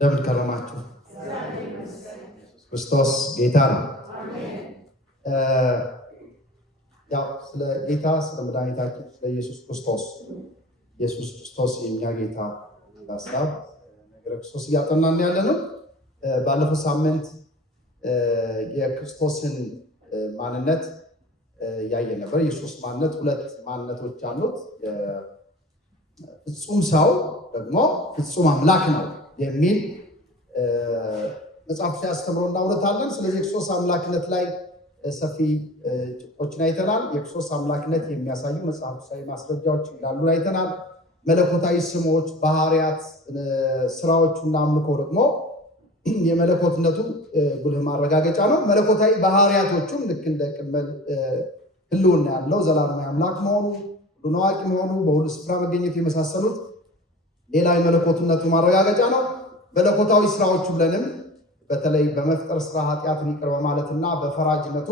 እንደምን ከረማችሁ? ክርስቶስ ጌታ ነው። ያው ስለ ጌታ ስለ መድኃኒታችን ስለ ኢየሱስ ክርስቶስ የኛ ጌታ ሐሳብ ነገረ ክርስቶስ እያጠናን ያለ ነው። ባለፈው ሳምንት የክርስቶስን ማንነት ያየን ነበር። የኢየሱስ ማንነት ሁለት ማንነቶች አሉት። ፍጹም ሰው ደግሞ ፍጹም አምላክ ነው የሚል መጽሐፍ ሲያስተምሮ እናውረታለን። ስለዚህ የክርስቶስ አምላክነት ላይ ሰፊ ጭብጦችን አይተናል። የክርስቶስ አምላክነት የሚያሳዩ መጽሐፋዊ ማስረጃዎች እንዳሉ አይተናል። መለኮታዊ ስሞች፣ ባህሪያት፣ ስራዎቹና አምልኮ ደግሞ የመለኮትነቱ ጉልህ ማረጋገጫ ነው። መለኮታዊ ባህሪያቶቹም ልክ እንደ ቅድመ ህልውና ያለው ዘላለማዊ አምላክ መሆኑ፣ ሁሉን አዋቂ መሆኑ፣ በሁሉ ስፍራ መገኘቱ የመሳሰሉት ሌላ የመለኮትነቱ ማረጋገጫ ነው። መለኮታዊ ስራዎቹ ብለንም በተለይ በመፍጠር ስራ ኃጢአትን ይቅር በማለትና በፈራጅነቱ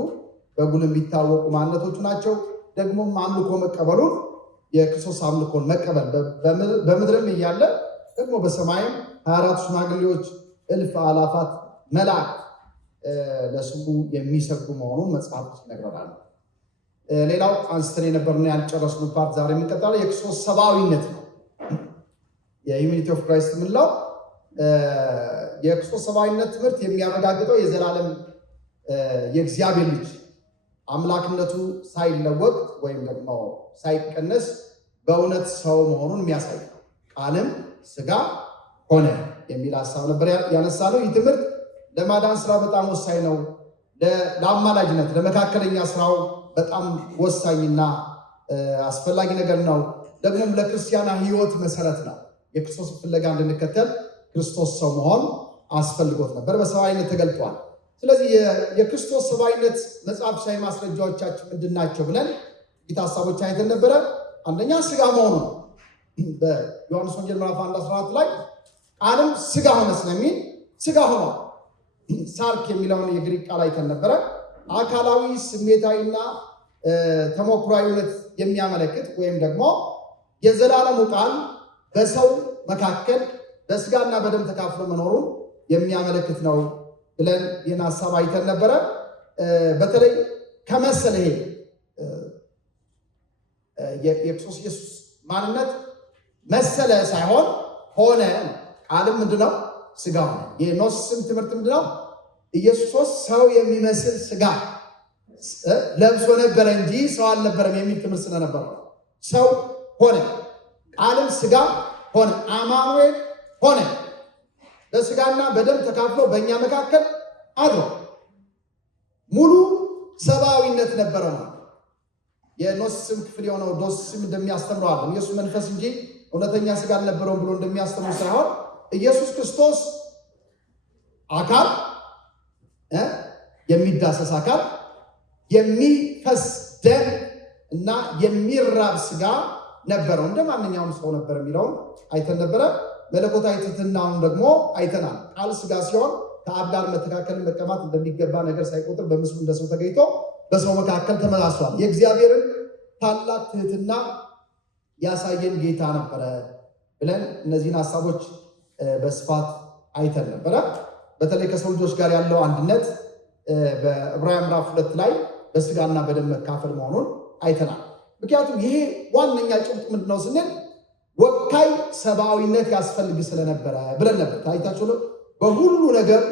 በጉልህ የሚታወቁ ማንነቶቹ ናቸው። ደግሞም አምልኮ መቀበሉን የክርስቶስ አምልኮን መቀበል በምድርም እያለ ደግሞ በሰማይም 24 ሽማግሌዎች እልፍ አላፋት መላእክት ለስሙ የሚሰግዱ መሆኑን መጽሐፍ ይነግረናል። ሌላው አንስተን የነበርነው ያልጨረስነው ፓርት ዛሬ የሚቀጥለው የክርስቶስ ሰብአዊነት ነው። የዩኒቲ ኦፍ ክራይስት የምንለው የክርስቶስ ሰብአዊነት ትምህርት የሚያረጋግጠው የዘላለም የእግዚአብሔር ልጅ አምላክነቱ ሳይለወጥ ወይም ደግሞ ሳይቀነስ በእውነት ሰው መሆኑን የሚያሳይ ነው። ቃልም ስጋ ሆነ የሚል ሀሳብ ነበር ያነሳነው። ይህ ትምህርት ለማዳን ስራ በጣም ወሳኝ ነው። ለአማላጅነት ለመካከለኛ ስራው በጣም ወሳኝና አስፈላጊ ነገር ነው። ደግሞም ለክርስቲያና ሕይወት መሰረት ነው። የክርስቶስ ፍለጋ እንድንከተል ክርስቶስ ሰው መሆን አስፈልጎት ነበር። በሰብአዊነት ተገልጧል። ስለዚህ የክርስቶስ ሰብአዊነት መጽሐፋዊ ማስረጃዎቻችን ምንድናቸው ብለን ጥቂት ሀሳቦች አይተን ነበረ። አንደኛ ስጋ መሆኑ ነው። በዮሐንስ ወንጌል ምዕራፍ 1:14 ላይ ቃልም ስጋ ሆነ ስለሚል ስጋ ሆኗል። ሳርክ የሚለውን የግሪክ ቃል አይተን ነበረ። አካላዊ ስሜታዊና ተሞክሯዊነት የሚያመለክት ወይም ደግሞ የዘላለሙ ቃል በሰው መካከል በስጋና በደም ተካፍሎ መኖሩን የሚያመለክት ነው ብለን ይህን ሀሳብ አይተን ነበረ። በተለይ ከመሰለ ይሄ የክርስቶስ ኢየሱስ ማንነት መሰለ ሳይሆን ሆነ። ቃልም ምንድነው? ስጋ ሆነ። የኖስም ትምህርት ምንድነው? ኢየሱስ ሰው የሚመስል ስጋ ለብሶ ነበረ እንጂ ሰው አልነበረም የሚል ትምህርት ስለነበረ ሰው ሆነ። ቃልም ስጋ ሆነ፣ አማኑኤል ሆነ። በስጋና በደም ተካፍሎ በእኛ መካከል አድሮ ሙሉ ሰብአዊነት ነበረ ነው። የኖስም ክፍል የሆነው ዶስም እንደሚያስተምረው አለ ኢየሱስ መንፈስ እንጂ እውነተኛ ስጋ አልነበረውም ብሎ እንደሚያስተምሩ ሳይሆን ኢየሱስ ክርስቶስ አካል የሚዳሰስ አካል የሚፈስ ደም እና የሚራብ ስጋ ነበረው፣ እንደ ማንኛውም ሰው ነበር የሚለውን አይተን ነበረ። መለኮታዊ ትሕትናውን ደግሞ አይተናል። ቃል ስጋ ሲሆን ከአብ ጋር መተካከልን መቀማት እንደሚገባ ነገር ሳይቆጥር በምስሉ እንደ ሰው ተገኝቶ በሰው መካከል ተመላልሷል። የእግዚአብሔርን ታላቅ ትሕትና ያሳየን ጌታ ነበረ ብለን እነዚህን ሀሳቦች በስፋት አይተን ነበረ። በተለይ ከሰው ልጆች ጋር ያለው አንድነት በዕብራውያን ምዕራፍ 2 ላይ በስጋና በደም መካፈል መሆኑን አይተናል። ምክንያቱም ይሄ ዋነኛ ጭብጥ ምንድነው ስንል ወካይ ሰብአዊነት ያስፈልግ ስለነበረ ብለን ነበር። ታይታችሁ ነው። በሁሉ ነገር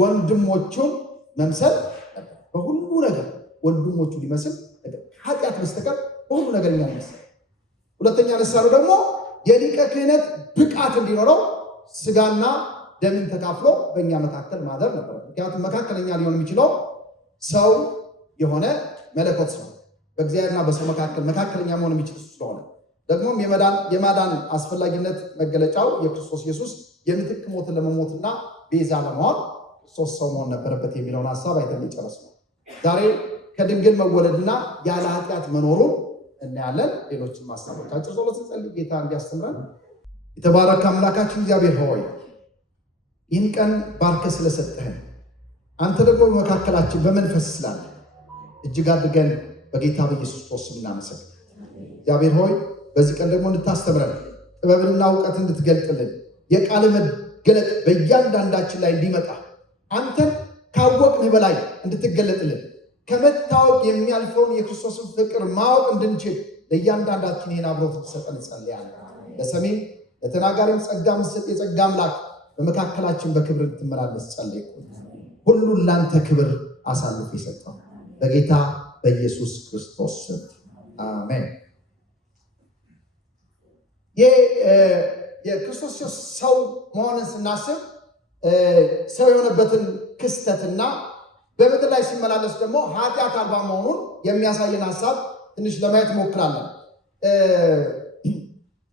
ወንድሞቹን መምሰል ነበር። በሁሉ ነገር ወንድሞቹን ሊመስል ነበር፣ ኃጢአት በስተቀር በሁሉ ነገር ይመስል። ሁለተኛ ነሳነው ደግሞ የሊቀ ክህነት ብቃት እንዲኖረው ስጋና ደምን ተካፍሎ በእኛ መካከል ማደር ነበር። ምክንያቱም መካከለኛ ሊሆን የሚችለው ሰው የሆነ መለኮት ሰው በእግዚአብሔርና በሰው መካከለኛ መሆን የሚችል ስለሆነ ደግሞም የማዳን አስፈላጊነት መገለጫው የክርስቶስ ኢየሱስ የምትክ ሞትን ለመሞትና ቤዛ ለመሆን ክርስቶስ ሰው መሆን ነበረበት የሚለውን ሀሳብ አይተን ጨረስ ነው። ዛሬ ከድንግል መወለድና ያለ ኃጢአት መኖሩን እናያለን። ሌሎችን ሀሳቦች አጭር ጸሎት እንጸልይ። ጌታ እንዲያስተምረን። የተባረከ አምላካችን እግዚአብሔር ሆይ ይህን ቀን ባርከ ስለሰጠህን አንተ ደግሞ በመካከላችን በመንፈስ ስላለ እጅግ አድርገን በጌታ በኢየሱስ ክርስቶስ እናመሰግናለን። እግዚአብሔር ሆይ በዚህ ቀን ደግሞ እንድታስተምረን ጥበብንና እውቀትን እንድትገልጥልን የቃል መገለጥ በእያንዳንዳችን ላይ እንዲመጣ አንተን ካወቅን በላይ እንድትገለጥልን ከመታወቅ የሚያልፈውን የክርስቶስን ፍቅር ማወቅ እንድንችል ለእያንዳንዳችን ይህን አብሮት እንድትሰጠን እንጸልያለን። ለሰሜን ለተናጋሪም ጸጋ ምሰጥ የጸጋ አምላክ በመካከላችን በክብር እንድትመላለስ ጸልይ። ሁሉን ላንተ ክብር አሳልፎ የሰጠው በጌታ በኢየሱስ ክርስቶስ ስም አሜን። የክርስቶስ ሰው መሆንን ስናስብ ሰው የሆነበትን ክስተትና በምድር ላይ ሲመላለስ ደግሞ ኃጢአት አልባ መሆኑን የሚያሳየን ሐሳብ ትንሽ ለማየት ሞክራለን።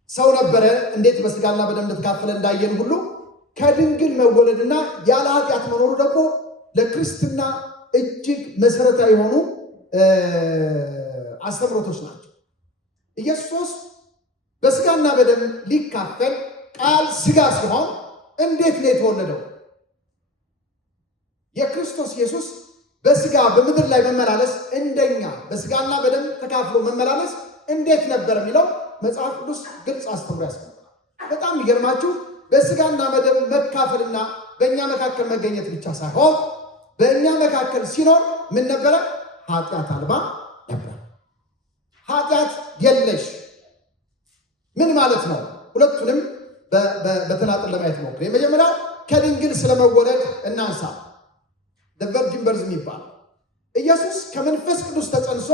ሰው ነበረ፣ እንዴት በስጋና በደም እንደተካፈለ እንዳየን ሁሉ ከድንግል መወለድና ያለ ኃጢአት መኖሩ ደግሞ ለክርስትና እጅግ መሰረታዊ የሆኑ አስተምሮቶች ናቸው። ኢየሱስ በስጋና በደም ሊካፈል ቃል ስጋ ሲሆን እንዴት ነው የተወለደው? የክርስቶስ ኢየሱስ በስጋ በምድር ላይ መመላለስ እንደኛ በስጋና በደም ተካፍሎ መመላለስ እንዴት ነበር የሚለው መጽሐፍ ቅዱስ ግልጽ አስተምሮ ያስቀምጣል። በጣም የሚገርማችሁ በስጋና በደም መካፈልና በእኛ መካከል መገኘት ብቻ ሳይሆን በእኛ መካከል ሲኖር ምን ነበረ? ኃጢአት አልባ ነበር። ኃጢአት የለሽ ምን ማለት ነው? ሁለቱንም በተናጥል ለማየት ሞክር። የመጀመሪያው ከድንግል ስለመወለድ እናንሳ። ቨርጂን በርዝ የሚባል ኢየሱስ ከመንፈስ ቅዱስ ተጸንሶ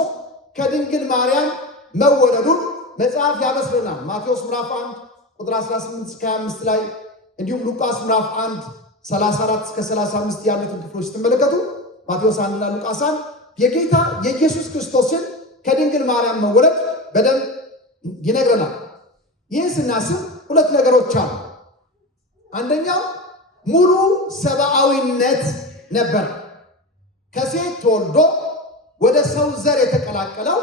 ከድንግል ማርያም መወለዱን መጽሐፍ ያበስረናል። ማቴዎስ ምዕራፍ 1 ቁጥር 18 እስከ 25 ላይ እንዲሁም ሉቃስ ምዕራፍ 1 34 እስከ 35 ያሉትን ክፍሎች ስትመለከቱ ማቴዎስ 1 እና ሉቃስ 1 የጌታ የኢየሱስ ክርስቶስን ከድንግል ማርያም መወለድ በደንብ ይነግረናል። ይህን ስናስብ ሁለት ነገሮች አሉ። አንደኛው ሙሉ ሰብአዊነት ነበር። ከሴት ተወልዶ ወደ ሰው ዘር የተቀላቀለው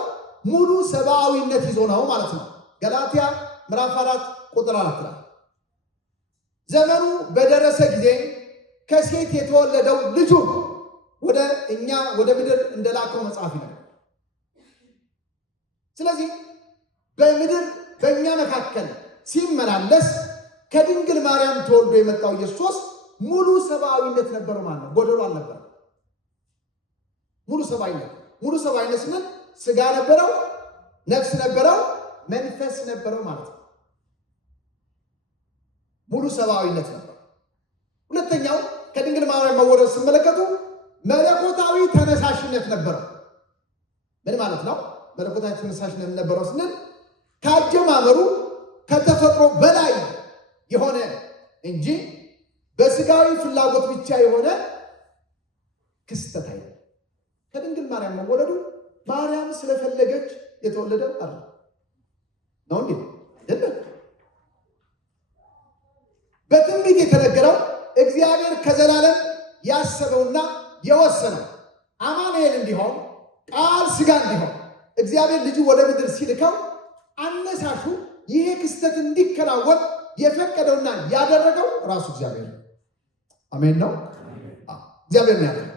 ሙሉ ሰብአዊነት ይዞ ነው ማለት ነው። ገላትያ ምዕራፍ 4 ቁጥር 4 ላይ ዘመኑ በደረሰ ጊዜ ከሴት የተወለደው ልጁ ወደ እኛ ወደ ምድር እንደላከው መጽሐፍ ነው። ስለዚህ በምድር በእኛ መካከል ሲመላለስ ከድንግል ማርያም ተወልዶ የመጣው ኢየሱስ ሙሉ ሰብአዊነት ነበረው ማለት ነው። ጎደሎ አልነበረም። ሙሉ ሰብአዊነት ስንል ስጋ ነበረው፣ ነፍስ ነበረው፣ መንፈስ ነበረው ማለት ነው። ሙሉ ሰብአዊነት ነበር። ሁለተኛው ከድንግል ማርያም መወለድ ሲመለከቱ መለኮታዊ ተነሳሽነት ነበረው። ምን ማለት ነው? መለኮታዊ ተነሳሽነት ነበረው ስንል ካጀማመሩ ከተፈጥሮ በላይ የሆነ እንጂ በስጋዊ ፍላጎት ብቻ የሆነ ክስተት አይደለም። ከድንግል ማርያም መወለዱ ማርያም ስለፈለገች የተወለደ አይደለም ነው እንዴ? አይደለም። በትንቢት የተነገረው እግዚአብሔር ከዘላለም ያሰበውና የወሰነው አማኑኤል እንዲሆን ቃል ስጋ እንዲሆን እግዚአብሔር ልጁ ወደ ምድር ሲልከው አነሳሹ ይሄ ክስተት እንዲከናወን የፈቀደውና ያደረገው ራሱ እግዚአብሔር ነው። አሜን ነው። እግዚአብሔር ነው ያደረገው።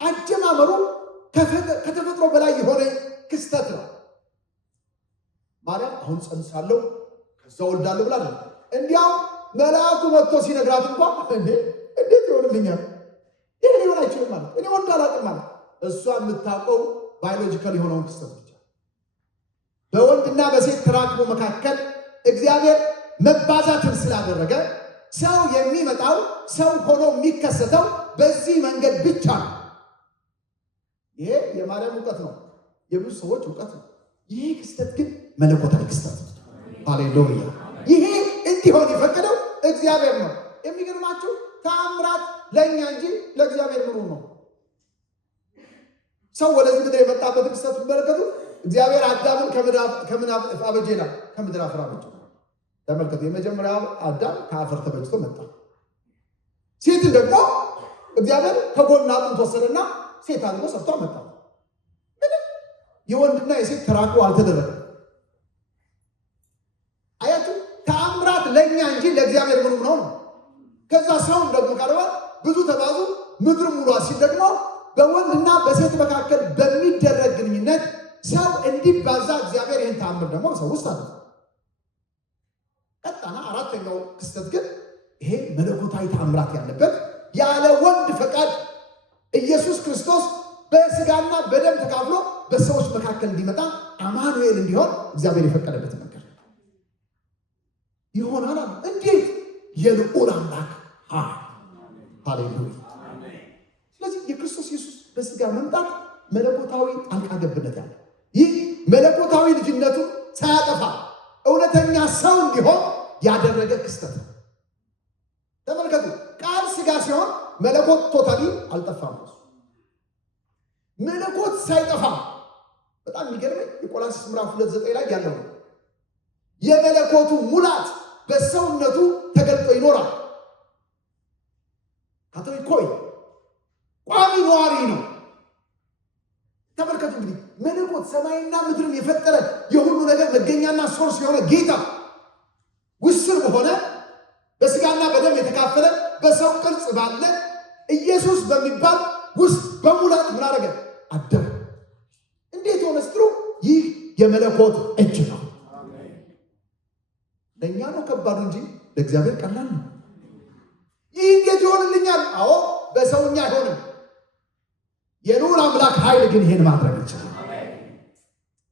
አጀማመሩ ከተፈጥሮ በላይ የሆነ ክስተት ነው። ማርያም አሁን ጸንሳለሁ ከዛ ወልዳለሁ ብላ ነው። እንዲያው መልአኩ መጥቶ ሲነግራት እንኳን እንዴት ይሆንልኛል? ይሄ ሊሆን አይችልም ማለት እኔ ወልድ አላውቅም ማለት እሷ የምታውቀው ባዮሎጂካል የሆነውን ክስተት ብቻ። በወንድና በሴት ተራክቦ መካከል እግዚአብሔር መባዛትን ስላደረገ ሰው የሚመጣው ሰው ሆኖ የሚከሰተው በዚህ መንገድ ብቻ ነው። ይሄ የማርያም እውቀት ነው፣ የብዙ ሰዎች እውቀት ነው። ይህ ክስተት ግን መለኮታዊ ክስተት ነው። ሃሌሉያ! ይሄ እንዲሆን የፈቀደው እግዚአብሔር ነው። የሚገርማችሁ ተአምራት ለእኛ እንጂ ለእግዚአብሔር ምኑ ነው? ሰው ወደዚህ ምድር የመጣበት ክስተት መለከቱ እግዚአብሔር አዳምን ከምን አበጀ ይላል? ከምድር አፈር አበጀ። ተመልከቱ፣ የመጀመሪያው አዳም ከአፈር ተበጅቶ መጣ። ሴትን ደግሞ እግዚአብሔር ከጎን አጥንት ወሰደና ሴት አድርጎ ሰርቶ መጣ። ምንም የወንድና የሴት ተራክቦ አልተደረገም። አያችሁ፣ ተአምራት ለእኛ እንጂ ለእግዚአብሔር ምኑ ነው? ከዛ ሰውን ደግሞ ቀርበ ብዙ ተባዙ ምድር ሙሏ ሲል ደግሞ በወንድና በሴት መካከል በሚደረግ ግንኙነት ሰው እንዲባዛ እግዚአብሔር ይህን ተአምር ደግሞ ሰው ውስጥ አለ። ቀጣና አራተኛው ክስተት ግን ይሄ መለኮታዊ ተአምራት ያለበት ያለ ወንድ ፈቃድ ኢየሱስ ክርስቶስ በስጋና በደም ተካፍሎ በሰዎች መካከል እንዲመጣ አማኑኤል እንዲሆን እግዚአብሔር የፈቀደበት ነገር ይሆናል። እንዴት? የልዑል አምላክ ሃሌሉያ። ስለዚህ የክርስቶስ ኢየሱስ በስጋ መምጣት መለኮታዊ ጣልቃ ገብነት ያለ ይህ መለኮታዊ ልጅነቱ ሳያጠፋ እውነተኛ ሰው እንዲሆን ያደረገ ክስተት ነው። ተመልከቱ፣ ቃል ስጋ ሲሆን መለኮት ቶታሊ አልጠፋም። መለኮት ሳይጠፋ በጣም የሚገርመኝ የቆላስይስ ምዕራፍ 2:9 ላይ ያለው ነው። የመለኮቱ ሙላት በሰውነቱ ተገልጦ ይኖራል። ካቶሊኮይ ቋሚ ነዋሪ ነው። ተመልከቱ እንግዲህ መለኮት ሰማይና ምድርን የፈጠረ የሁሉ ነገር መገኛና ሶርስ የሆነ ጌታ ውስን በሆነ በስጋና በደም የተካፈለ በሰው ቅርጽ ባለ ኢየሱስ በሚባል ውስጥ በሙላት ምን አደረገ? አደረ። እንዴት ሆነ ስትሉ ይህ የመለኮት እጅ ነው። ለእኛ ነው ከባዱ እንጂ ለእግዚአብሔር ቀላል ነው። ይህ እንዴት ይሆንልኛል? አዎ በሰውኛ አይሆንም። የልዑል አምላክ ኃይል ግን ይሄን ማድረግ ይችላል።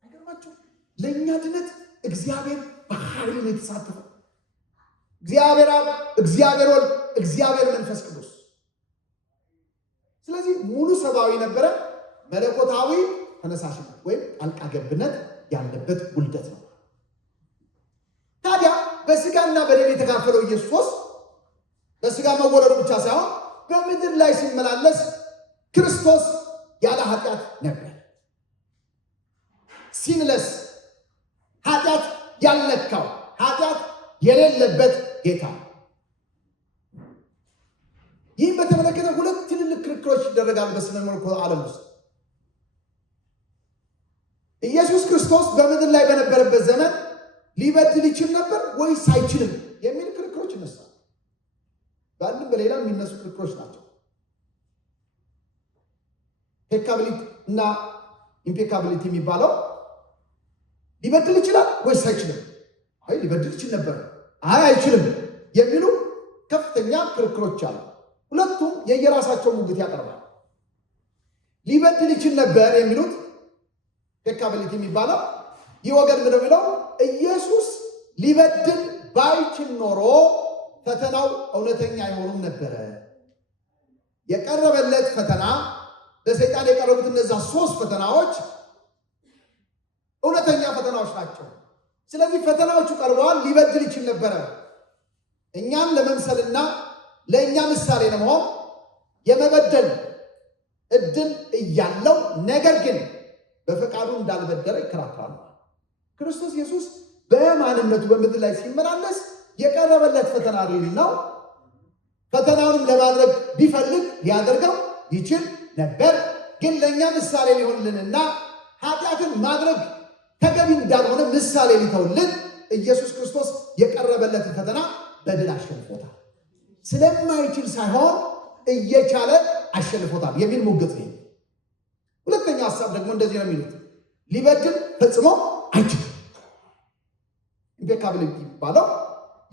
አይገርማችሁ? ለእኛ ድነት እግዚአብሔር በኃይል ነው የተሳተፈው። እግዚአብሔር አብ፣ እግዚአብሔር ወልድ፣ እግዚአብሔር መንፈስ ቅዱስ። ስለዚህ ሙሉ ሰብአዊ ነበረ። መለኮታዊ ተነሳሽነት ወይም ጣልቃ ገብነት ያለበት ውልደት ነው። ታዲያ በስጋና በደም የተካፈለው ኢየሱስ በስጋ መወለዱ ብቻ ሳይሆን በምድር ላይ ሲመላለስ ክርስቶስ ያለ ኃጢአት ነበር። ሲንለስ ኃጢአት ያልነካው ኃጢአት የሌለበት ጌታ። ይህም በተመለከተ ሁለት ትልልቅ ክርክሮች ይደረጋሉ በስነ መለኮት ዓለም ውስጥ። ኢየሱስ ክርስቶስ በምድር ላይ በነበረበት ዘመን ሊበድል ይችል ነበር ወይስ አይችልም የሚል ክርክሮች ይነሳሉ። በአንድም በሌላ የሚነሱ ክርክሮች ናቸው። ፔካቢሊቲ እና ኢምፔካቢሊቲ የሚባለው ሊበድል ይችላል ወይስ አይችልም? አይ ሊበድል ይችል ነበር፣ አይ አይችልም የሚሉ ከፍተኛ ክርክሮች አሉ። ሁለቱም የየራሳቸው ሙግት ያቀርባል። ሊበድል ይችል ነበር የሚሉት ፔካቢሊቲ የሚባለው ይህ ወገን ምንድነው የሚለው? ኢየሱስ ሊበድል ባይችል ኖሮ ፈተናው እውነተኛ አይሆንም ነበረ። የቀረበለት ፈተና ለሰይጣን የቀረቡት እነዛ 3 ፈተናዎች እውነተኛ ፈተናዎች ናቸው። ስለዚህ ፈተናዎቹ ቀርበዋል። ሊበድል ይችል ነበረ። እኛም ለመምሰልና ለእኛ ምሳሌ ለመሆን የመበደል እድል እያለው ነገር ግን በፈቃዱ እንዳልበደለ ይከራከራሉ። ክርስቶስ ኢየሱስ በማንነቱ በምድር ላይ ሲመላለስ የቀረበለት ፈተና ነው። ፈተናውንም ለማድረግ ቢፈልግ ሊያደርገው ይችል ነበር። ግን ለእኛ ምሳሌ ሊሆንልንና ኃጢአትን ማድረግ ተገቢ እንዳልሆነ ምሳሌ ሊተውልን ኢየሱስ ክርስቶስ የቀረበለትን ፈተና በድል አሸንፎታል። ስለማይችል ሳይሆን እየቻለ አሸንፎታል የሚል ሙግት ነው። ሁለተኛ ሐሳብ ደግሞ እንደዚህ ነው የሚሉት፣ ሊበድል ፈጽሞ አይችልም። ኢምፔካቢሊቲ የሚባለው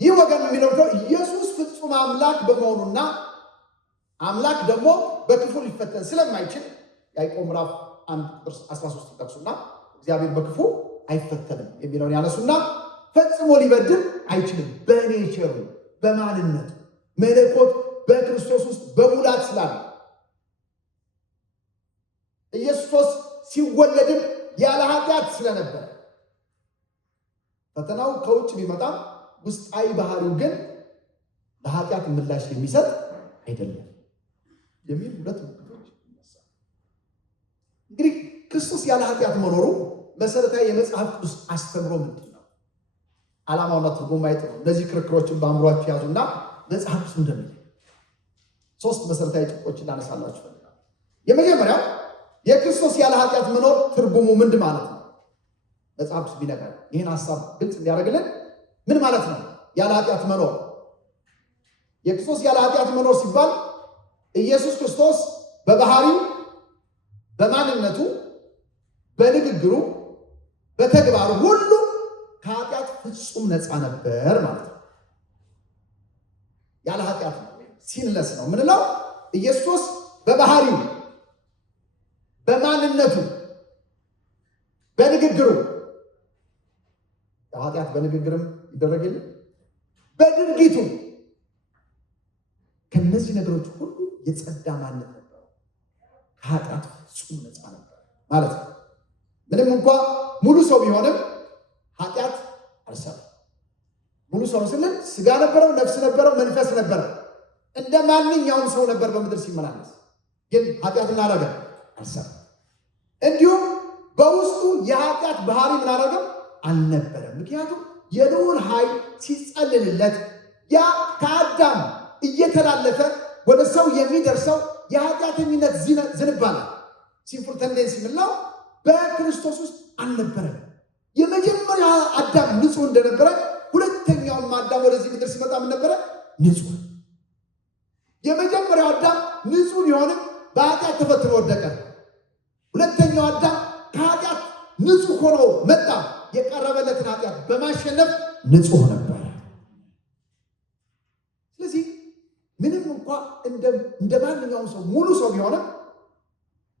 ይህ ወገን የሚለው ኢየሱስ ፍጹም አምላክ በመሆኑና አምላክ ደግሞ በክፉ ሊፈተን ስለማይችል ያዕቆብ ምዕራፍ 1:13 ጠቅሱና እግዚአብሔር በክፉ አይፈተንም የሚለውን ያነሱና ፈጽሞ ሊበድል አይችልም። በኔቸሩ በማንነቱ መለኮት በክርስቶስ ውስጥ በሙላት ስላለ ኢየሱስ ሲወለድም ያለ ኃጢአት ስለነበር ፈተናው ከውጭ ቢመጣም ውስጣዊ ባህሪው ግን ለኃጢአት ምላሽ የሚሰጥ አይደለም የሚል ሁለት ምክንያቶች ይነሳሉ። እንግዲህ ክርስቶስ ያለ ኃጢአት መኖሩ መሰረታዊ የመጽሐፍ ቅዱስ አስተምሮ ምንድን ነው? ዓላማውና ትርጉሙ ማየት ነው። እነዚህ ክርክሮችን በአእምሯችሁ ያዙና መጽሐፍ ቅዱስ እንደሚል 3 መሰረታዊ ጭብጦችን ላነሳላችሁ ፈልጋለሁ። የመጀመሪያው የክርስቶስ ያለ ኃጢአት መኖር ትርጉሙ ምንድን ማለት ነው? መጽሐፍ ቅዱስ ቢነግረን ይህን ሐሳብ ግልጽ እንዲያደርግልን ምን ማለት ነው? ያለ ኃጢአት መኖር። የክርስቶስ ያለ ኃጢአት መኖር ሲባል ኢየሱስ ክርስቶስ በባህሪው፣ በማንነቱ፣ በንግግሩ፣ በተግባሩ ሁሉ ከኃጢአት ፍጹም ነፃ ነበር ማለት ነው። ያለ ኃጢአት ነው፣ ሲንለስ ነው ምንለው። ኢየሱስ በባህሪው በማንነቱ በንግግሩ ኃጢአት በንግግርም ይደረግል በድርጊቱ ከነዚህ ነገሮች ሁሉ የጸዳ ማንነት ነበር። ከኃጢአት ፍጹም ነፃ ነበር ማለት ነው። ምንም እንኳን ሙሉ ሰው ቢሆንም ኃጢአት አልሰራም። ሙሉ ሰው ስንል ስጋ ነበረው፣ ነፍስ ነበረው፣ መንፈስ ነበረው። እንደ ማንኛውም ሰው ነበር በምድር ሲመላለስ። ግን ኃጢአትን አላደረገም፣ አልሰራም። እንዲሁም በውስጡ የኃጢአት ባህሪ ምን አደረገም? አልነበረም። ምክንያቱም የልዑል ኃይል ሲጸልልለት ያ ከአዳም እየተላለፈ ወደ ሰው የሚደርሰው የኃጢአተኝነት ዝንባሌ ሲንፉል ቴንደንሲ ምንለው በክርስቶስ ውስጥ አልነበረም። የመጀመሪያ አዳም ንጹህ እንደነበረ ሁለተኛውም አዳም ወደዚህ ምድር ሲመጣ ምን ነበረ? ንጹህ። የመጀመሪያው አዳም ንጹህ ቢሆንም በኃጢአት ተፈትኖ ወደቀ። ሁለተኛው አዳም ከኃጢአት ንጹህ ሆኖ መጣ። የቀረበለትን ኃጢአት በማሸነፍ ንጹህ ነበር። ስለዚህ ምንም እንኳን እንደ ማንኛውም ሰው ሙሉ ሰው ቢሆንም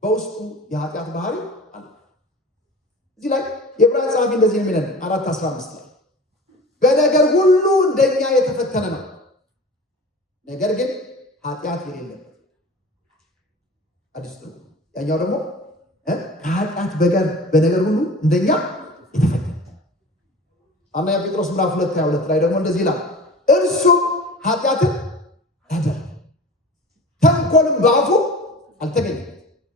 በውስጡ የኃጢአት ባህሪ አለ። እዚህ ላይ የዕብራውያን ጸሐፊ እንደዚህ የሚለን 4:15 ላይ በነገር ሁሉ እንደኛ የተፈተነ ነው፣ ነገር ግን ኃጢአት የሌለበት። አዲስ ትርጉም ያኛው ደግሞ ከኃጢአት በቀር በነገር ሁሉ እንደኛ የተፈተነ። አንደኛ ጴጥሮስ ምዕራፍ 2:22 ላይ ደግሞ እንደዚህ ይላል፣ እርሱ ኃጢአትን አላደረገም፣ ተንኮልም በአፉ አልተገኘም።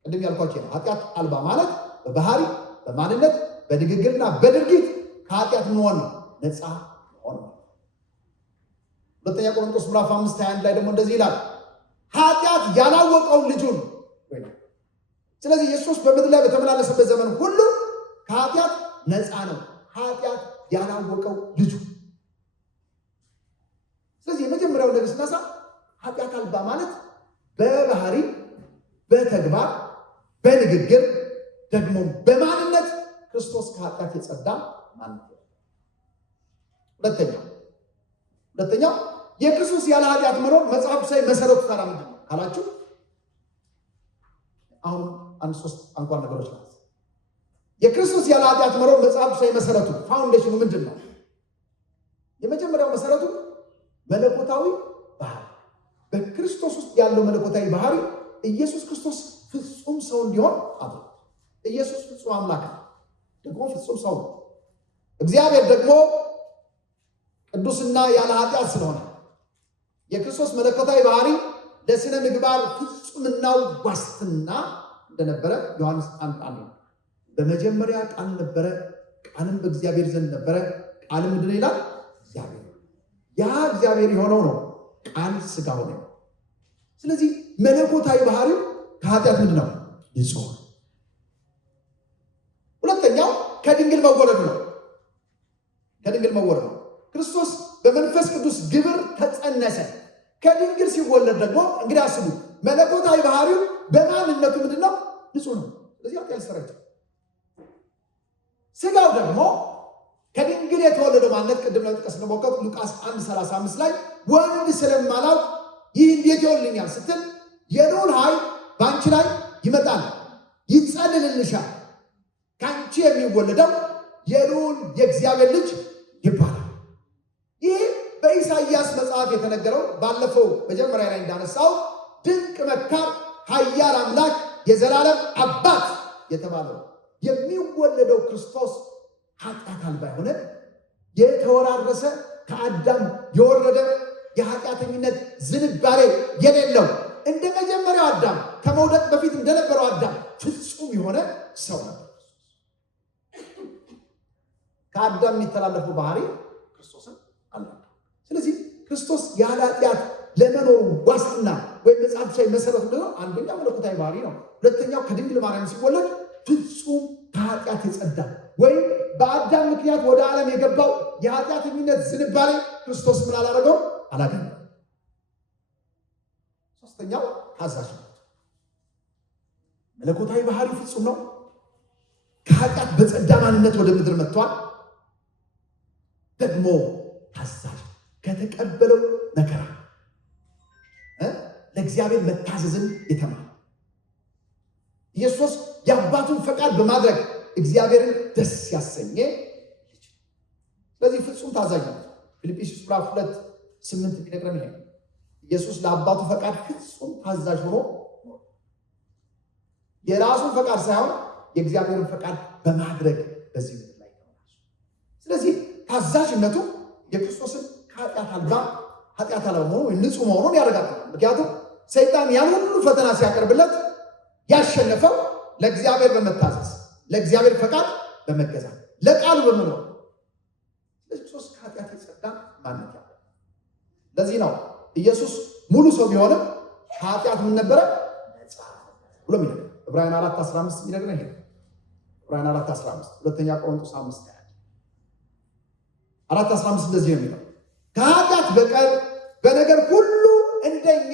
ቅድም ያልኳቸው ነው። ኃጢአት አልባ ማለት በባህሪ በማንነት በንግግርና በድርጊት ከኃጢአት መሆን ነው፣ ነፃ መሆን ነው። ሁለተኛ ቆሮንቶስ ምዕራፍ 5:21 ላይ ደግሞ እንደዚህ ይላል፣ ኃጢአት ያላወቀውን ልጁን። ስለዚህ ኢየሱስ በምድር ላይ በተመላለሰበት ዘመን ሁሉ ከኃጢአት ነፃ ነው፣ ኃጢአት ያላወቀው ልጁ። ስለዚህ የመጀመሪያው ነገር ስናሳ ኃጢአት አልባ ማለት በባህሪ በተግባር በንግግር ደግሞ በማንነት ክርስቶስ ከኃጢአት የጸዳ ማለት ነው። ሁለተኛው የክርስቶስ ያለ ኃጢአት መኖር መጽሐፍ ሳይ መሰረቱ ታዲያ ምንድን ነው ካላችሁ አሁን አንድ ሶስት አንኳር ነገሮች ናቸው። የክርስቶስ ያለ ኃጢአት መኖር መጽሐፍ ሳይ መሰረቱ ፋውንዴሽኑ ምንድን ነው? የመጀመሪያው መሰረቱ መለኮታዊ ባህሪ። በክርስቶስ ውስጥ ያለው መለኮታዊ ባህሪ ኢየሱስ ክርስቶስ ፍጹም ሰው እንዲሆን አድርጓል። ኢየሱስ ፍጹም አምላክ ነው፣ ደግሞ ፍጹም ሰው ነው። እግዚአብሔር ደግሞ ቅዱስና ያለ ኃጢአት ስለሆነ የክርስቶስ መለኮታዊ ባህሪ ለስነ ምግባር ፍጹምናው ዋስትና እንደነበረ ዮሐንስ 1:1 በመጀመሪያ ቃል ነበረ፣ ቃልም በእግዚአብሔር ዘንድ ነበረ፣ ቃልም ምንድን ነው ይላል? እግዚአብሔር። ያ እግዚአብሔር የሆነው ነው ቃል ሥጋ ሆነ። ስለዚህ መለኮታዊ ባህሪው ከኃጢአት ምንድን ነው? ንጹህ። ሁለተኛው ከድንግል መወለድ ነው። ከድንግል መወለድ ነው። ክርስቶስ በመንፈስ ቅዱስ ግብር ተጸነሰ። ከድንግል ሲወለድ ደግሞ እንግዲህ አስቡ፣ መለኮታዊ ባህሪው በማንነቱ ምንድን ነው? ንጹህ ነው። ስለዚህ ኃጢአት አልሰራም። ሥጋው ደግሞ ከድንግል የተወለደው ማንነት ቅድም ነው ተቀስነ ሞከት ሉቃስ 1:35 ላይ ወንድ ስለማላውቅ ይህ እንዴት ይሆንልኛል ስትል የልዑል ኃይል በአንቺ ላይ ይመጣል፣ ይጸልልልሻል፣ ከአንቺ የሚወለደው የልዑል የእግዚአብሔር ልጅ ይባላል። ይህ በኢሳይያስ መጽሐፍ የተነገረው ባለፈው መጀመሪያ ላይ እንዳነሳው ድንቅ መካር፣ ኃያል አምላክ፣ የዘላለም አባት የተባለው የሚወለደው ክርስቶስ ኃጢአት አልባ የሆነ የተወራረሰ ከአዳም የወረደ የኃጢአተኝነት ዝንባሌ የሌለው እንደ መጀመሪያው አዳም ከመውደቅ በፊት እንደነበረው አዳም ፍጹም የሆነ ሰው ነበር። ከአዳም የሚተላለፈው ባህሪ ክርስቶስን አለ። ስለዚህ ክርስቶስ ያለ ኃጢአት ለመኖሩ ዋስትና ወይም መጽሐፍ ሳይ መሰረቱ እንደሆነ አንደኛ መለኮታዊ ባህሪ ነው። ሁለተኛው ከድንግል ማርያም ሲወለድ ፍጹም ከኃጢአት የጸዳ ወይም በአዳም ምክንያት ወደ ዓለም የገባው የኃጢአተኝነት ዝንባሌ ክርስቶስ ምን አላደረገው? አላገኘም። ሶስተኛው ታዛዥነት። መለኮታዊ ባህሪ ፍጹም ነው። ከኃጢአት በጸዳ ማንነት ወደ ምድር መጥቷል። ደግሞ ታዛዥ ከተቀበለው መከራ ለእግዚአብሔር መታዘዝን የተማረ ኢየሱስ የአባቱን ፈቃድ በማድረግ እግዚአብሔርን ደስ ያሰኘ ልጅ። ስለዚህ ፍጹም ታዛዥ ነው። ፊልጵስዩስ ምዕራፍ 2:8 ቢነግረን ይሄ ኢየሱስ ለአባቱ ፈቃድ ፍጹም ታዛዥ ሆኖ የራሱን ፈቃድ ሳይሆን የእግዚአብሔርን ፈቃድ በማድረግ በዚህ ምድር ላይ ተመላሽ። ስለዚህ ታዛዥነቱ የክርስቶስን ኃጢአት አልባ መሆኑን ወይ ንጹህ መሆኑን ያረጋግጣል። ምክንያቱም ሰይጣን ያን ሁሉ ፈተና ሲያቀርብለት ያሸነፈው ለእግዚአብሔር በመታዘዝ ለእግዚአብሔር ፈቃድ በመገዛት ለቃሉ በመኖር ክርስቶስ ከኃጢአት የጸዳ ማንነት ያለው። ለዚህ ነው ኢየሱስ ሙሉ ሰው ቢሆንም ኃጢአት ምን ነበረ? ነፃ ብሎ የሚነግረን ዕብራውያን 4:15 የሚነግረን ይሄ ዕብራውያን 4:15 ሁለተኛ ቆሮንቶስ 5:4-15 እንደዚህ ነው የሚለው ከኃጢአት በቀር በነገር ሁሉ እንደኛ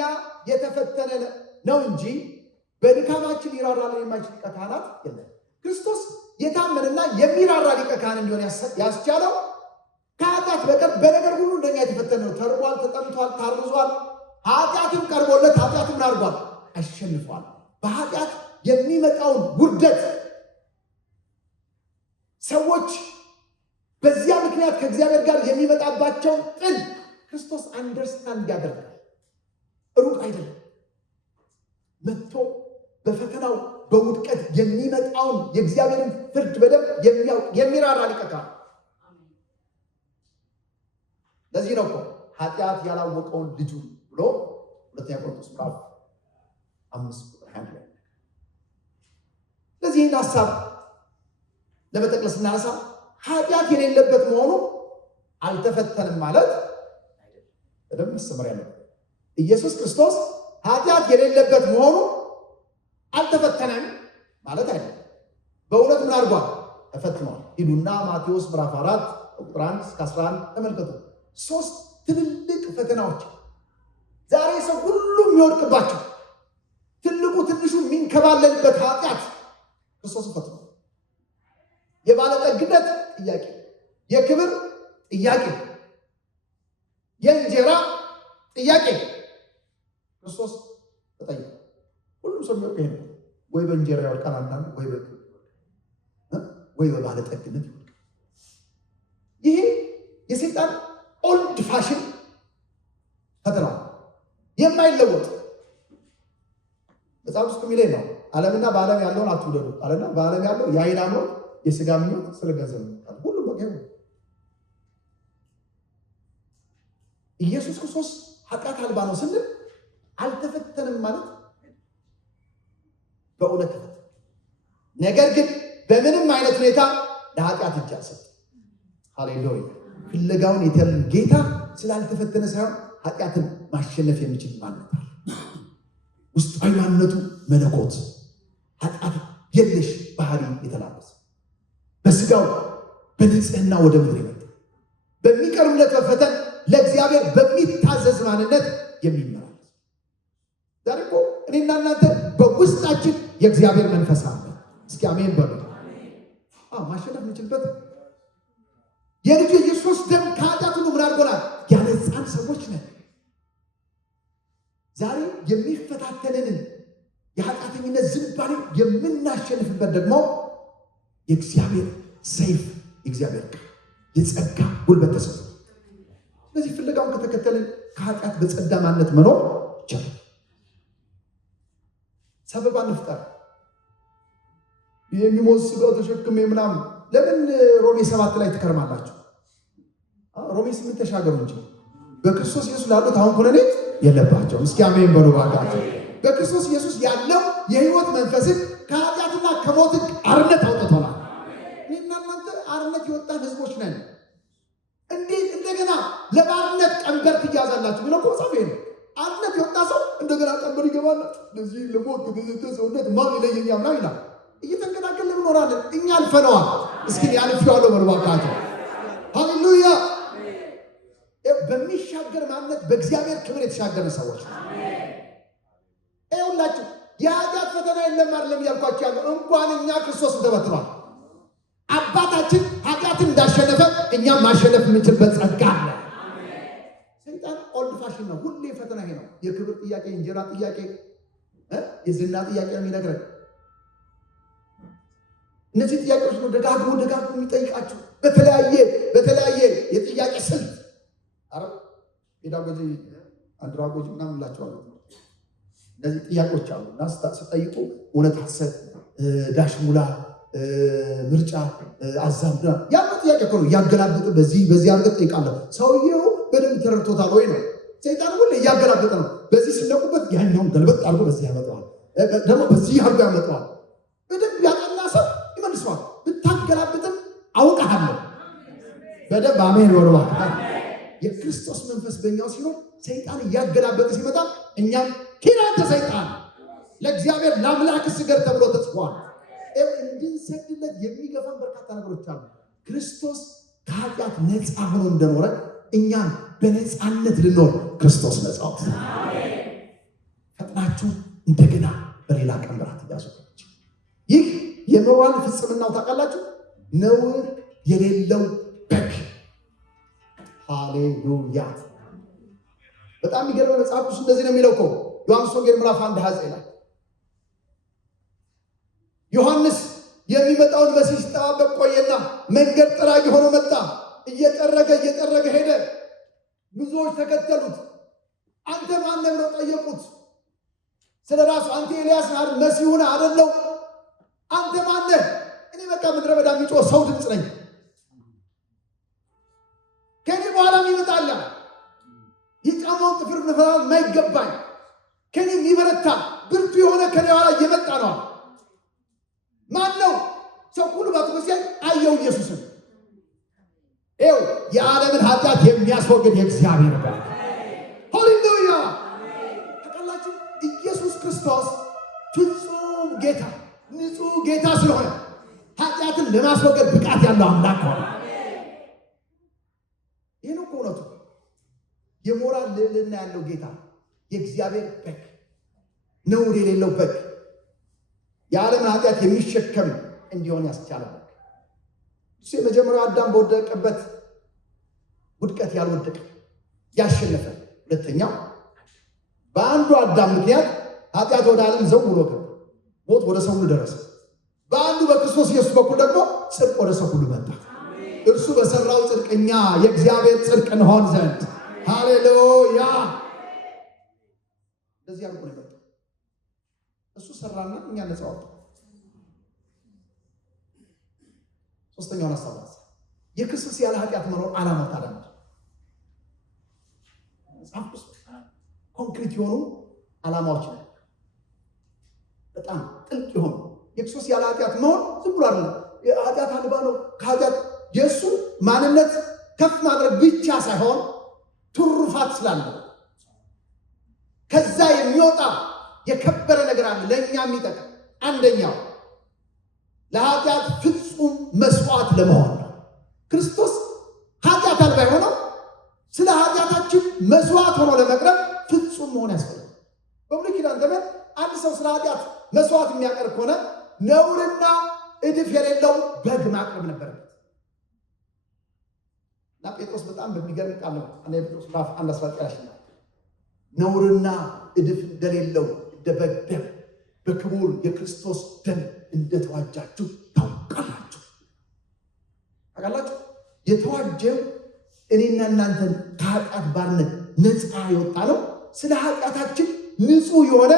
የተፈተነ ነው እንጂ በድካማችን ሊራራልን የማይችል ሊቀ ካህናት የለም። ክርስቶስ የታመነና የሚራራ ሊቀ ካህን እንዲሆን ያስቻለው ከኃጢአት በቀር በነገር ሁሉ እንደኛ የተፈተነ ነው። ተርቧል፣ ተጠምቷል፣ ታርዟል። ኃጢአትም ቀርቦለት ኃጢአትም አድርጓል፣ አሸንፏል። በኃጢአት የሚመጣውን ውርደት ሰዎች በዚያ ምክንያት ከእግዚአብሔር ጋር የሚመጣባቸውን ጥል ክርስቶስ አንደርስታንድ ያደርጋል። ሩቅ አይደለም። መጥቶ በፈተናው በውድቀት የሚመጣውን የእግዚአብሔርን ፍርድ በደንብ የሚያውቅ የሚራራ ሊቀ ካህን። ለዚህ ነው እኮ ኃጢአት ያላወቀውን ልጁ ብሎ ሁለተኛ ቆሮንቶስ ምዕራፍ 5:1 ላይ። ለዚህ ይህን ሀሳብ ለመጠቅለስ ስናነሳ ኃጢአት የሌለበት መሆኑ አልተፈተንም ማለት አይደለም። በደንብ መሰመር ያለበት ኢየሱስ ክርስቶስ ኃጢአት የሌለበት መሆኑ አልተፈተነም ማለት አይደለም። በእውነት ምን አድርጓል? ተፈትኗል። ሂዱና ማቴዎስ ምዕራፍ 4:1-11 ተመልከቱ። 3 ትልልቅ ፈተናዎች ዛሬ ሰው ሁሉ የሚወድቅባቸው ትልቁ ትንሹ የሚንከባለልበት ኃጢአት ክርስቶስ ፈትኗል። የባለጠግነት ጥያቄ፣ የክብር ጥያቄ፣ የእንጀራ ጥያቄ ክርስቶስ ተጠየቀ። ሁሉም ሰው የሚወድቅ ይሄ ነው። ወይ በእንጀራ ያወድቃል አንዳንዱ፣ ወይ በክብር ወይ በባለጠግነት ይወድቃል። ይሄ የሰይጣን ኦልድ ፋሽን ፈተና የማይለወጥ መጽሐፍ ውስጥ የሚለኝ ነው። ዓለምና በዓለም ያለውን አትውደዱ አለና በዓለም ያለው የዓይን አምሮት፣ የሥጋ ምኞት፣ ስለ ገንዘብ ነው። ሁሉም በቃ ኢየሱስ ክርስቶስ ኃጢአት አልባ ነው ስንል አልተፈተንም ማለት በእውነት ተፈተነ። ነገር ግን በምንም አይነት ሁኔታ ለኃጢአት እጅ አልሰጠም። ሃሌሉያ! ፍለጋውን የተልን ጌታ ስላልተፈተነ ሳይሆን ኃጢአትን ማሸነፍ የሚችል ማንነት አለ። ውስጣዊ ማንነቱ መለኮት፣ ኃጢአት የለሽ ባህሪ የተላበሰ በስጋው በንጽህና ወደ ምድር የመጣ በሚቀርብለት መፈተን ለእግዚአብሔር በሚታዘዝ ማንነት የሚመላለስ። ዛሬ እኮ እኔና እናንተ በውስጣችን የእግዚአብሔር መንፈስ አለ። እስኪ አሜን በሉ። ማሸነፍ የምንችልበት የልጁ ኢየሱስ ደም ከኃጢአት ሁሉ ምን አድርጎናል? ያነጻን ሰዎች ነን። ዛሬ የሚፈታተንንን የኃጢአተኝነት ዝንባሌ የምናሸንፍበት ደግሞ የእግዚአብሔር ሰይፍ፣ የእግዚአብሔር ቃል፣ የጸጋ ጉልበት ተሰጥቶ፣ ስለዚህ ፍለጋውን ከተከተልን ከኃጢአት በጸዳ ማንነት መኖር ይቻላል። ሰበብ አንፍጠር። የሚሞት ስጋ ተሸክሜ ምናምን ለምን ሮሜ 7 ላይ ትከርማላችሁ? ሮሜ 8 ተሻገሩ እንጂ በክርስቶስ ኢየሱስ ላሉት አሁን ኩነኔ የለባቸውም። እስኪ አሜን በሉ ባካችሁ። በክርስቶስ ኢየሱስ ያለው የሕይወት መንፈስን ከኃጢአትና ከሞት አርነት አውጥቶናል። እኔና እናንተ አርነት የወጣን ህዝቦች ነን። እንዴት እንደገና ለባርነት ቀንበር ትያዛላችሁ ብለው ኮጻፍ ይሄ አርነት የወጣ ሰው እንደገና ቀንበር ይገባል። ለዚህ ለሞት በዘተ ሰውነት ማን ይለየኛል ነው ይላል። እየተንቀዳቀልን እንኖራለን። እኛ አልፈነዋል። እስኪ ያልፈዋለሁ በሉ ባካችሁ። ሃሌሉያ! በሚሻገር ማንነት በእግዚአብሔር ክብር የተሻገረ ሰዎች ሁላችሁ የኃጢአት ፈተና የለም አይደለም እያልኳቸው ያለው እንኳን እኛ ክርስቶስን ተበትኗል። አባታችን ኃጢአትን እንዳሸነፈ እኛም ማሸነፍ የምንችልበት ጸጋ አለ። ሰይጣን ኦልድ ፋሽን ፈተናችን ነው። ሁሌ ፈተና ይሄ ነው። የክብር ጥያቄ፣ እንጀራ ጥያቄ፣ የዝና ጥያቄ ነው የሚነግረን። እነዚህ ጥያቄዎች ነው ደጋግሞ የሚጠይቃቸው በተለያየ የጥያቄ ስልት። አረ ፔዳጎጂ አንድራጎጂ ምናምን እንላቸዋለን። እነዚህ ጥያቄዎች አሉ እና ስጠይቁ እውነት፣ ሐሰት፣ ዳሽ ሙላ፣ ምርጫ፣ አዛምዳ ያለው ጥያቄ እኮ ነው። እያገላበጠ በዚህ አድርገህ ትጠይቃለህ። ሰውየው በደንብ ተረድቶታል ወይ ነው። ሰይጣን ሁሌ እያገላበጠ ነው። በዚህ ሲለቁበት ያኛውን ገልበጥ አድርጎ በዚህ ያመጣዋል፣ ደግሞ በዚህ አድርጎ ያመጣዋል። በደንብ ያጠና ሰው ይመልሰዋል። ብታገላብጥም አውቃለሁ። በደንብ አሜን ወርባ። የክርስቶስ መንፈስ በእኛው ሲኖር ሰይጣን እያገላበጠ ሲመጣ እኛም ኪራንተ ሰይጣን ለእግዚአብሔር ለአምላክ ስገድ ተብሎ ተጽፏል። እንድንሰግድለት የሚገፋን በርካታ ነገሮች አሉ። ክርስቶስ ከኃጢአት ነፃ ሆኖ እንደኖረ እኛም በነፃነት ልኖር ክርስቶስ ነፃ ወጥቷል። ፈጥናችሁ እንደገና በሌላ ቀንበራት እያስወጣች ይህ የመዋል ፍጽምናው ታውቃላችሁ፣ ነውር የሌለው በግ። ሃሌሉያ! በጣም የሚገርመው መጽሐፍ ቅዱስ እንደዚህ ነው የሚለው እኮ ዮሐንስ ወንጌል ምዕራፍ 1:29 ላይ ዮሐንስ የሚመጣውን መሲህ ሲጠባበቅ ቆየና መንገድ ጠራጊ ሆኖ መጣ። እየጠረገ ሄደ። ብዙዎች ተከተሉት። አንተ ማን ነህ ብለው ጠየቁት። ስለ ራሱ አንተ ኤልያስ ነህ አይደል? መሲሁ ነህ አይደለው? አንተ ማን ነህ? እኔ በቃ ምድረ በዳ የሚጮህ ሰው ድምፅ ነኝ። ከኔ በኋላ ይመጣል የጫማውን ጥፍር ንፈራ የማይገባኝ ከኔ የሚበረታ ብርቱ የሆነ ከኔ በኋላ እየመጣ ነው። ማን ነው? ሰው ሁሉ ባትመሲያ አየው ኢየሱስን። ይኸው የዓለምን ኃጢአት የሚያስወግድ የእግዚአብሔር ነው። ሃሌሉያ! ተቀላችሁ ኢየሱስ ክርስቶስ ፍጹም ጌታ፣ ንጹህ ጌታ ስለሆነ ኃጢአትን ለማስወገድ ብቃት ያለው አምላክ ሆነ። ይህ ነው እውነቱ። የሞራል ልዕልና ያለው ጌታ፣ የእግዚአብሔር በግ፣ ነውር የሌለው በግ፣ የዓለምን ኃጢአት የሚሸከም እንዲሆን ያስቻለ በግ። እሱ የመጀመሪያው አዳም በወደቀበት ውድቀት ያልወደቀ ያሸነፈ። ሁለተኛው በአንዱ አዳም ምክንያት ኃጢአት ወደ ዓለም ዘው ብሎ ገባ፣ ሞት ወደ ሰው ሁሉ ደረሰ። በአንዱ በክርስቶስ ኢየሱስ በኩል ደግሞ ጽድቅ ወደ ሰው ሁሉ መጣ። እርሱ በሰራው ጽድቅ እኛ የእግዚአብሔር ጽድቅ እንሆን ዘንድ ሃሌሉያ! እንደዚህ አድርጎ ነው የመጣው። እሱ ሰራና እኛ ነፃ ወጣ። ሶስተኛውን አስተዋጽኦ የክርስቶስ ያለ ኃጢአት መኖር ዓላማው ታዲያ መጽሐፍ ቅዱስ ኮንክሪት የሆኑ ዓላማዎች ነው። በጣም ጥልቅ የሆኑ የክርስቶስ ያለ ኃጢአት መሆን ዝም ብሎ አይደለም። ኃጢአት አልባ ነው። ከኃጢአት የእሱ ማንነት ከፍ ማድረግ ብቻ ሳይሆን ትሩፋት ስላለው ከዛ የሚወጣ የከበረ ነገር አለ ለእኛ የሚጠቅም። አንደኛው ለኃጢአት ፍጹም መስዋዕት ለመሆን ነው። ክርስቶስ ኃጢአት አልባ የሆነው ስለ ኃጢአታችን መስዋዕት ሆኖ ለመቅረብ ፍጹም መሆን ያስፈልጋል። በብሉይ ኪዳን ዘመን አንድ ሰው ስለ ኃጢአት መስዋዕት የሚያቀርብ ከሆነ ነውርና እድፍ የሌለው በግ ማቅረብ ነበረበት። እና ጴጥሮስ በጣም በሚገርም ቃል ነው አንደ ጴጥሮስ ምዕራፍ 1:19 ነውርና እድፍ እንደሌለው እንደ በግ ደም በክቡር የክርስቶስ ደም እንደተዋጃችሁ ታውቃላችሁ። ታውቃላችሁ የተዋጀው እኔና እናንተን ከኃጢአት ባርነት ነፃ የወጣ ነው። ስለ ኃጢአታችን ንጹህ የሆነ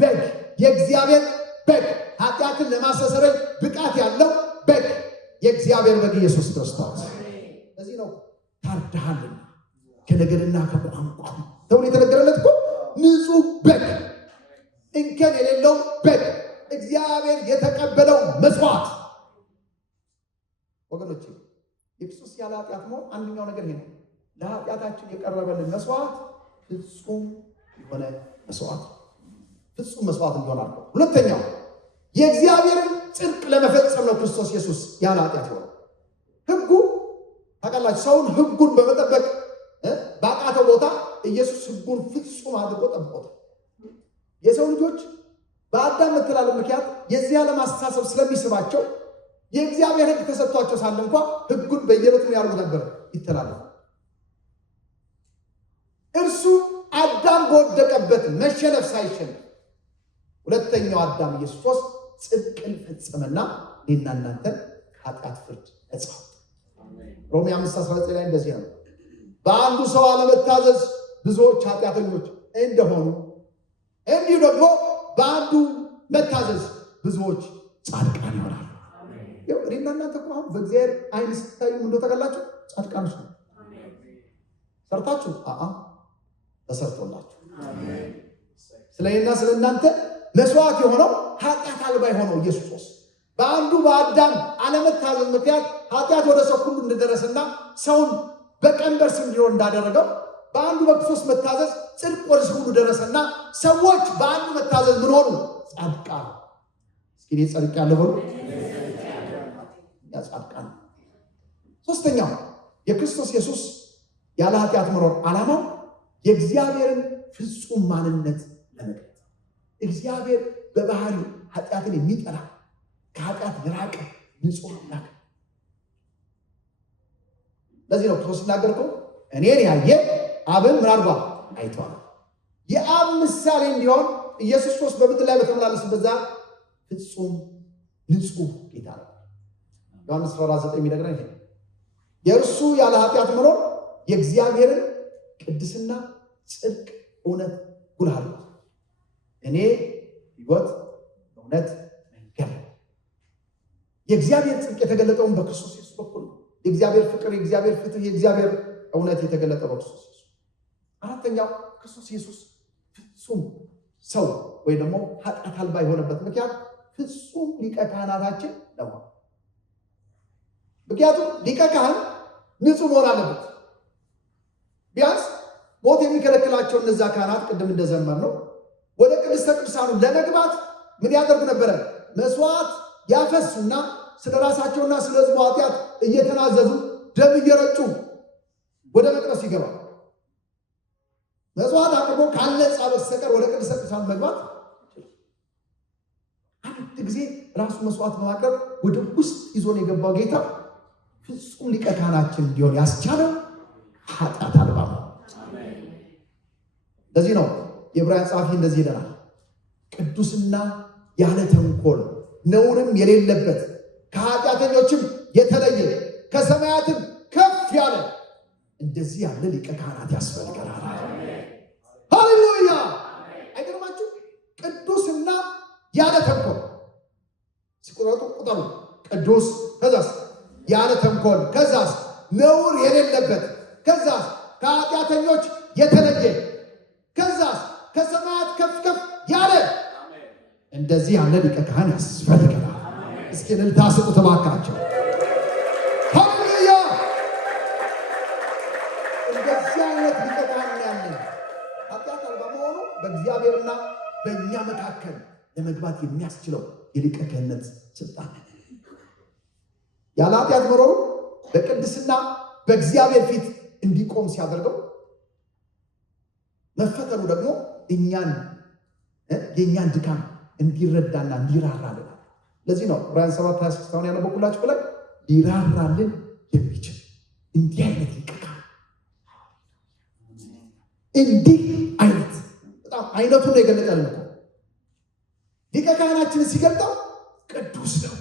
በግ፣ የእግዚአብሔር በግ፣ ኃጢአትን ለማስተስረይ ብቃት ያለው በግ፣ የእግዚአብሔር በግ ኢየሱስ ክርስቶስ። ለዚህ ነው ታርደሃልና ከነገድና ከቋንቋ ተብሎ የተነገረለት እኮ ንጹህ በግ፣ እንከን የሌለው በግ፣ እግዚአብሔር የተቀበለው መስዋዕት። ወገኖች የክርስቶስ ያለ ኃጢአት መሆን አንደኛው ነገር ይሄ ነው። ለኃጢአታችን የቀረበልን መስዋዕት ፍጹም የሆነ መስዋዕት፣ ፍጹም መስዋዕት እንዲሆን አድርገው። ሁለተኛው የእግዚአብሔርን ጽድቅ ለመፈጸም ነው ክርስቶስ ኢየሱስ ያለ ኃጢአት የሆነው። ሕጉ ታውቃላችሁ፣ ሰውን ሕጉን በመጠበቅ ባቃተው ቦታ ኢየሱስ ሕጉን ፍጹም አድርጎ ጠብቆታል። የሰው ልጆች በአዳም መተላለፍ ምክንያት የዚህ ዓለም አስተሳሰብ ስለሚስባቸው የእግዚአብሔር ሕግ ተሰጥቷቸው ሳለ እንኳ ሕጉን በየዕለቱ ያደርጉ ነበር፣ ይተላለፉ። እርሱ አዳም በወደቀበት መሸነፍ ሳይሸነፍ ሁለተኛው አዳም ኢየሱስ ጽድቅን ፈጸመና እኔና እናንተ ከኃጢአት ፍርድ ነፃ ወጣ። ሮሜ 5:19 ላይ እንደዚህ ነው፣ በአንዱ ሰው አለመታዘዝ ብዙዎች ኃጢአተኞች እንደሆኑ እንዲሁ ደግሞ በአንዱ መታዘዝ ብዙዎች ጻድቃን ይሆናሉ። እኔና እናንተ እኮ አሁን በእግዚአብሔር ዓይን ስታዩ እንደው ተቀላችሁ ጻድቃኖች ነው። ሰርታችሁ ተሰርቶላችሁ ስለኔና ስለእናንተ መስዋዕት የሆነው ኃጢአት አልባ የሆነው ኢየሱስ በአንዱ በአዳም አለመታዘዝ ምክንያት ኃጢአት ወደ ሰው ሁሉ እንደደረሰና ሰውን በቀንበር ስር እንዲኖር እንዳደረገው በአንዱ በክርስቶስ መታዘዝ ጽድቅ ወደ ሰው ሁሉ ደረሰና ሰዎች በአንዱ መታዘዝ ምን ሆኑ? ጻድቃን። እስኪ እኔ ጸድቄአለሁ በሉ። ጻድቃን። ሶስተኛው የክርስቶስ ኢየሱስ ያለ ኃጢአት መኖር ዓላማው የእግዚአብሔርን ፍጹም ማንነት ለመግለጽ። እግዚአብሔር በባህሪው ኃጢአትን የሚጠላ ከኃጢአት የራቀ ንጹሕ አምላክ። ለዚህ ነው ክርስቶስ ሲናገር እኔን ያየ አብን ምን አድርጓል? አይቷል። የአብ ምሳሌ እንዲሆን ኢየሱስ ክርስቶስ በምድር ላይ በተመላለሰበት ዛ ፍጹም ንጹሕ ጌታ ነው። ዮሐንስ 4:9 የሚነግረን ይሄ የእርሱ ያለ ኃጢአት መኖር የእግዚአብሔርን ቅድስና፣ ጽድቅ፣ እውነት ጉልሃል። እኔ ሕይወት፣ እውነት፣ መንገድ። የእግዚአብሔር ጽድቅ የተገለጠውን በክርስቶስ ኢየሱስ በኩል ነው። የእግዚአብሔር ፍቅር፣ የእግዚአብሔር ፍትህ፣ የእግዚአብሔር እውነት የተገለጠ በክርስቶስ ኢየሱስ። አራተኛው ክርስቶስ ኢየሱስ ፍጹም ሰው ወይ ደግሞ ኃጢአት አልባ የሆነበት ምክንያት ፍጹም ሊቀ ካህናታችን ነው። ምክንያቱም ሊቀ ካህን ንጹሕ መሆን አለበት። ቢያንስ ሞት የሚከለክላቸው እነዛ ካህናት ቅድም እንደዘመር ነው ወደ ቅድስተ ቅዱሳኑ ለመግባት ምን ያደርጉ ነበረ? መስዋዕት ያፈሱና ስለ ራሳቸውና ስለ ሕዝቡ ኃጢአት እየተናዘዙ ደም እየረጩ ወደ መቅደስ ይገባል። መስዋዕት አቅርቦ ካለጻ በስተቀር ወደ ቅድስተ ቅዱሳኑ መግባት አንድ ጊዜ ራሱ መስዋዕት በማቅረብ ወደ ውስጥ ይዞን የገባው ጌታ ፍጹም ሊቀ ካህናችን እንዲሆን ያስቻለው ኃጢአት አልባ ነው። ለዚህ ነው የዕብራውያን ጸሐፊ እንደዚህ ይለናል፣ ቅዱስና ያለ ተንኮል ነውርም የሌለበት ከኃጢአተኞችም የተለየ ከሰማያትም ከፍ ያለ እንደዚህ ያለ ሊቀ ካህናት ያስፈልገናል። ሃሌሉያ! አይገርማችሁ? ቅዱስና ያለ ተንኮል ሲቆረጡ ቁጠሩ። ቅዱስ ከዛስ ያለ ተንኮል ከዛስ ነውር የሌለበት ከዛስ ከኃጢአተኞች የተለየ ከዛስ ከሰማያት ከፍ ከፍ ያለ እንደዚህ ያለ ሊቀ ካህን ያስፈልገናል። እስኪ እልልታ ስጡ ተባካቸው። ሃሌሉያ! እንደዚህ አይነት ሊቀ ካህን ያለን ኃጢአት አልባ መሆኑ በእግዚአብሔርና በእኛ መካከል ለመግባት የሚያስችለው የሊቀ ክህነት ስልጣን ያለ ኃጢአት መኖሩ በቅድስና በእግዚአብሔር ፊት እንዲቆም ሲያደርገው መፈተኑ ደግሞ እኛን የእኛን ድካም እንዲረዳና እንዲራራልን። ለዚህ ነው ዕብራውያን 7:26 ያነበብኩላችሁ ላይ ሊራራልን የሚችል እንዲህ አይነት ሊቀ ካህን እንዲህ አይነት በጣም አይነቱን ነው የገለጠልን እኮ ሊቀ ካህናችንን ሲገልጠው ቅዱስ ነው።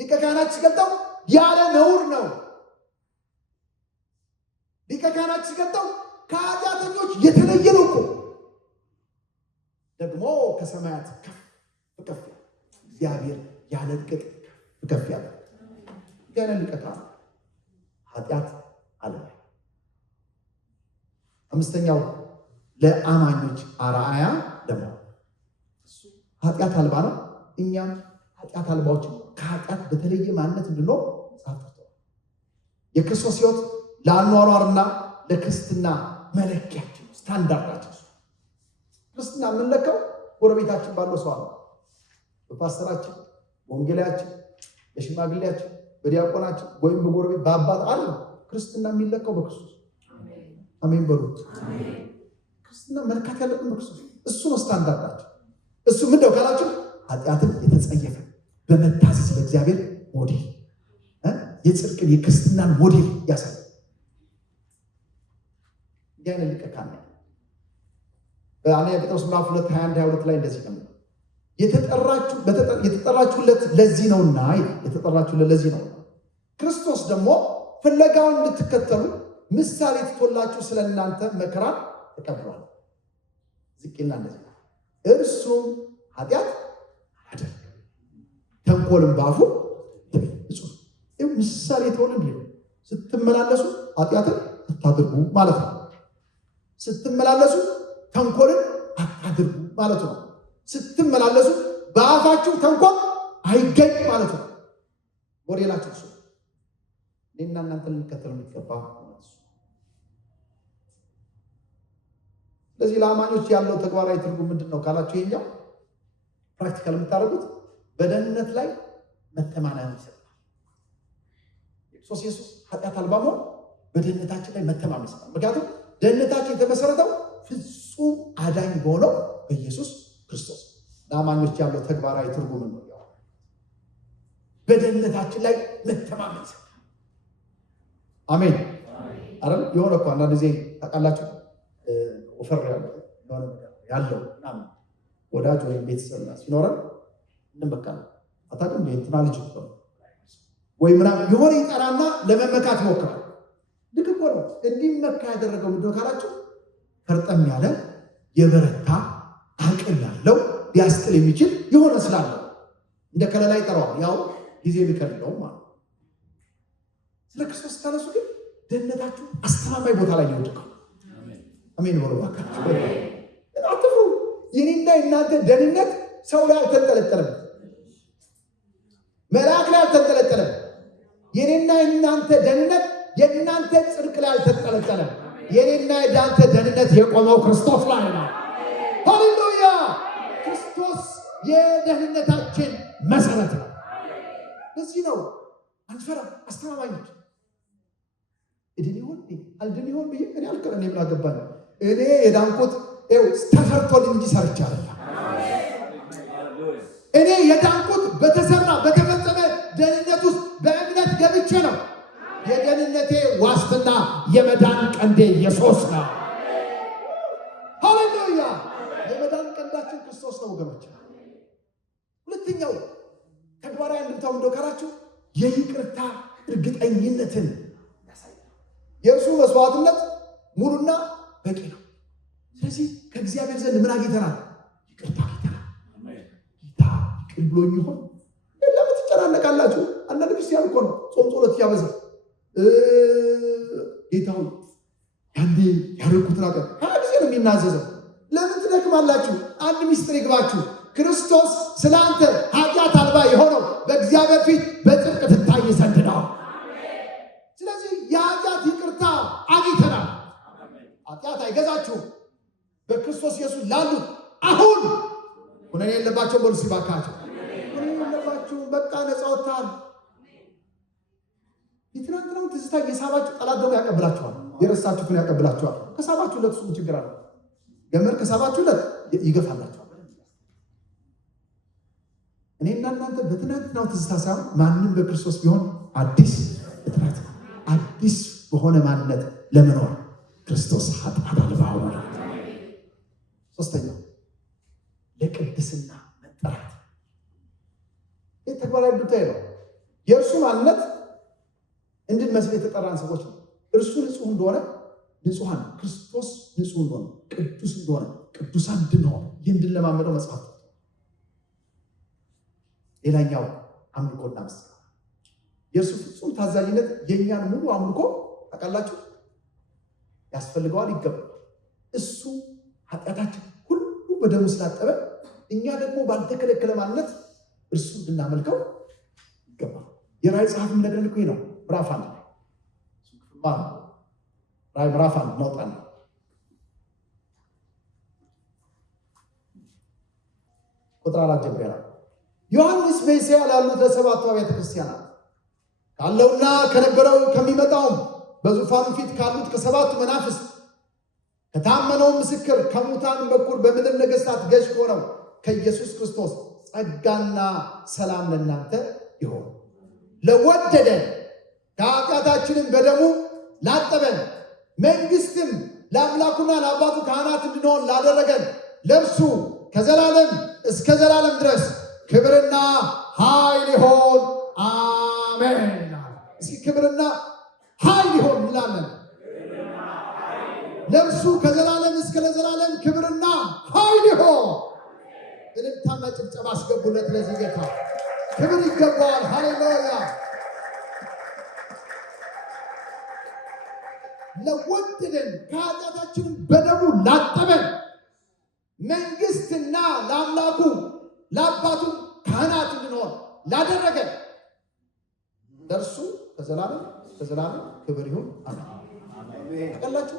ሊቀ ካህናችን ሲገልጠው ያለ ነውር ነው። ሊቀ ካህናችን ሲገልጠው ከኃጢአተኞች የተለየ ነው እኮ ደግሞ ከሰማያት ከፍ ከፍ እግዚአብሔር ያለ ቅጥ ከፍ ያለ ገና ሊቀ ካህን ኃጢአት አልባ። አምስተኛው ለአማኞች አርአያ ለመሆን ኃጢአት አልባ ነው። እኛም ኃጢአት አልባዎች ከኃጢአት በተለየ ማንነት እንድንኖር ጻፈው። የክርስቶስ ሕይወት ለአኗኗርና ለክርስትና መለኪያችን ስታንዳርዳችን። ክርስትና የምንለካው ጎረቤታችን ባለው ሰው አለ፣ በፓስተራችን፣ በወንጌላችን፣ በሽማግሌያችን፣ በዲያቆናችን ወይም በጎረቤት በአባት አለ። ክርስትና የሚለካው በክርስቶስ። አሜን በሉ። ክርስትና መልካት ያለብን በክርስቶስ። እሱ ነው ስታንዳርዳችን። እሱ ምንድነው ካላችሁ ኃጢአትን የተጸየፈ በመታዘዝ ለእግዚአብሔር ሞዴል የጽድቅን የክርስትናን ሞዴል ያሳያል። ያለ ሊቀ ካህን በአንደኛ ጴጥሮስ ምዕራፍ 2 21 22 ላይ እንደዚህ ነው የተጠራችሁለት ለዚህ ነውና የተጠራችሁለት ለዚህ ነው። ክርስቶስ ደግሞ ፍለጋውን እንድትከተሉ ምሳሌ ትቶላችሁ ስለእናንተ መከራ ተቀብሏል። ዝቅና እንደዚህ እርሱም ኃጢአት አደረገ ተንኮልም ባፉ እጹብ ምሳሌ ተወልን ቢሉ ስትመላለሱ ኃጢአትን አታድርጉ ማለት ነው። ስትመላለሱ ተንኮልን አታድርጉ ማለት ነው። ስትመላለሱ በአፋችሁ ተንኮል አይገኝ ማለት ነው። ወዴላችሁ እሱ እኔና እናንተ ልንከተል የሚገባ ስለዚህ ለአማኞች ያለው ተግባራዊ ትርጉም ምንድን ነው ካላችሁ ይሄኛው ፕራክቲካል የምታደርጉት በደህንነት ላይ መተማመን ይሰጣል። ክርስቶስ ኢየሱስ ኃጢአት አልባ መሆን በደህንነታችን ላይ መተማመን ይሰጣል። ምክንያቱም ደህንነታችን የተመሰረተው ፍጹም አዳኝ በሆነው በኢየሱስ ክርስቶስ። ለአማኞች ያለው ተግባራዊ ትርጉም ነው በደህንነታችን ላይ መተማመን ይሰጣል። አሜን አይደል? የሆነ እኮ አንዳንድ ጊዜ ታውቃላችሁ ወፈር ያለው ምናምን ወዳጅ ወይም ቤተሰብ ሲኖረን እንበቃለን። አታውቅም እንትና ልጅ ወይ ምናምን የሆነ ይጠራና ለመመካት ሞክራል። ልክ እኮ ነው። እንዲመካ ያደረገው ምንድን ነው ካላችሁ ፈርጠም ያለ የበረታ አቅም ያለው ሊያስጥል የሚችል የሆነ ስላለው እንደ ከለላ ይጠራዋል። ያው ጊዜ ቢከልለው ማለት ነው። ስለ ክርስቶስ ታነሱ ግን ደህንነታችሁ አስተማማኝ ቦታ ላይ ይወድቃል። አሜን ወሮ ባካችሁ አትፍሩ። የኔና የእናንተ ደህንነት ሰው ላይ አልተንጠለጠለም፣ መልአክ ላይ አልተንጠለጠለም። የኔና የእናንተ ደህንነት የእናንተ ጽድቅ ላይ አልተንጠለጠለም። የኔና የእናንተ ደህንነት የቆመው ክርስቶስ ላይ ነው። ሃሌሉያ! ክርስቶስ የደህንነታችን መሰረት ነው። ለዚህ ነው አንፈራም፣ አስተማማኞች። እድን ይሆን አልድን ይሆን ብዬ እኔ አልቀረን የምን አገባኝ። እኔ የዳንኩት ተፈርቶልኝ እንጂ ሰርቼ አይደለም። እኔ የዳንኩት በተሰራ በተፈጸመ ደህንነት ውስጥ በእምነት ገብቼ ነው። የደህንነቴ ዋስትና የመዳን ቀንዴ ኢየሱስ ነው። ሃሌሉያ! የመዳን ቀንዳችን ክርስቶስ ነው ወገኖች። ሁለተኛው ተግባራዊ እንድምታው እንደው ካላችሁ የይቅርታ እርግጠኝነትን ያሳያል። የእርሱ መስዋዕትነት ሙሉና በቂ ነው። ስለዚህ ከእግዚአብሔር ዘንድ ምን አግኝተናል? ይቅርታ አግኝተናል። ጌታ ይቅር ብሎኝ ይሆን? ለምን ትጨናነቃላችሁ? አንዳንድ ክርስቲያን እኮ ነው ጾም ጸሎት እያበዛ ጌታው ያንዴ ያደረኩትን አቀር ጊዜ ነው የሚናዘዘው። ለምን ትደክማላችሁ? አንድ ሚስጥር ይግባችሁ። ክርስቶስ ስለ አንተ ኃጢአት አልባ የሆነው በእግዚአብሔር ፊት በጽድቅ ትታይ ዘንድ ነው። ስለዚህ የኃጢአት ይቅርታ አግኝተናል። ኃጢአት አይገዛችሁም። በክርስቶስ ኢየሱስ ላሉት አሁን ሁነኔ የለባቸው በሉ ሲባካቸው ሁነኔ የለባችሁ። በቃ ነፃ ወጥተሃል። የትናንትናውን ትዝታ የሳባችሁ ጠላት ደግሞ ያቀብላችኋል። የረሳችሁትን ያቀብላችኋል። ከሳባችሁለት እሱ ችግር አለ። ገመድ ከሳባችሁለት ይገፋላችኋል። እኔና እናንተ በትናንትናው ትዝታ ሳይሆን ማንም በክርስቶስ ቢሆን አዲስ ፍጥረት አዲስ በሆነ ማንነት ለመኖር ክርስቶስ ኃጢአት አልባ ሆነ። ሶስተኛው ለቅድስና መጠራት። ይህ ተግባራዊ ጉዳይ ነው። የእርሱ ማንነት እንድንመስል የተጠራን ሰዎች ነው። እርሱ ንጹሕ እንደሆነ ንጹሐን፣ ክርስቶስ ንጹሕ እንደሆነ ቅዱስ እንደሆነ ቅዱሳን እንድንሆን ይህ እንድንለማመደው መጽሐፍ። ሌላኛው አምልኮና ምስጋና። የእርሱ ፍጹም ታዛዥነት የእኛን ሙሉ አምልኮ ታውቃላችሁ ያስፈልገዋል፣ ይገባል። እሱ ኃጢአታችን ሁሉ በደሙ ስላጠበ እኛ ደግሞ ባልተከለከለ ማንነት እርሱ እንድናመልከው ይገባል። የራእይ ጸሐፊ የሚነግረን እኮ ነው። ምዕራፍ 1 ራእይ ምዕራፍ 1 እናውጣና ቁጥር 4 ጀምሮ ዮሐንስ በእስያ ላሉት ለሰባቱ አብያተ ክርስቲያናት ካለውና ከነበረው ከሚመጣውም በዙፋኑ ፊት ካሉት ከሰባቱ መናፍስት ከታመነው ምስክር ከሙታን በኩል በምድር ነገሥታት ገዥ ከሆነው ከኢየሱስ ክርስቶስ ጸጋና ሰላም ለእናንተ ይሁን። ለወደደን ከኃጢአታችንም በደሙ ላጠበን መንግሥትም ለአምላኩና ለአባቱ ካህናት እንድንሆን ላደረገን ለእርሱ ከዘላለም እስከ ዘላለም ድረስ ክብርና ኃይል ይሁን አሜን። እስኪ ክብርና ኃይል ይሁን እንላለን። ለእርሱ ከዘላለም እስከ ለዘላለም ክብርና ኃይል ይሁን። እልልታና ጭብጨባ አስገቡለት። ለዚህ ጌታ ክብር ይገባዋል። ሃሌሉያ። ለወደደን ከኃጢአታችን በደሙ ላጠበን መንግስትና ለአምላኩ ለአባቱ ካህናት እንድንሆን ላደረገን ለእርሱ ከዘላለም ከዘላለም ክብር ይሁን አሜን። ታውቃላችሁ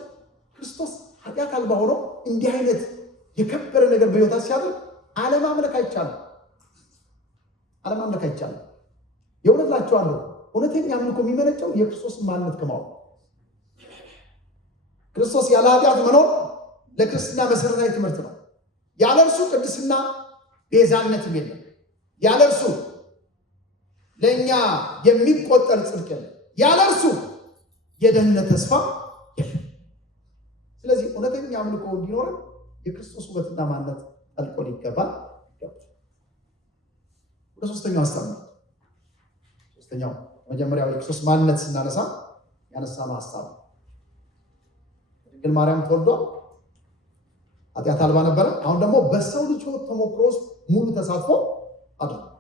ክርስቶስ ኃጢአት አልባ ሆኖ እንዲህ አይነት የከበረ ነገር በሕይወታችን ሲያደርግ አለማምለክ አይቻልም። አለማምለክ አይቻልም። የእውነት እላችኋለሁ እውነተኛ አምልኮ የሚመነጨው የክርስቶስን ማንነት ከማወቅ ክርስቶስ ያለ ኃጢአት መኖር ለክርስትና መሰረታዊ ትምህርት ነው። ያለ እርሱ ቅድስና ቤዛነትም የለም። ያለ እርሱ ለእኛ የሚቆጠር ጽድቅ የለም። ያለ እርሱ የደህንነት ተስፋ የለም። ስለዚህ እውነተኛ አምልኮ እንዲኖረን የክርስቶስ ውበትና ማንነት ጠልቆ ሊገባል። ወደ ሶስተኛው ሀሳብ ነው። ሶስተኛው መጀመሪያው የክርስቶስ ማንነት ስናነሳ ያነሳነው ሀሳብ ድንግል ማርያም ተወልዷ ኃጢአት አልባ ነበረ። አሁን ደግሞ በሰው ልጅ ሕይወት ተሞክሮ ውስጥ ሙሉ ተሳትፎ አድርጓል።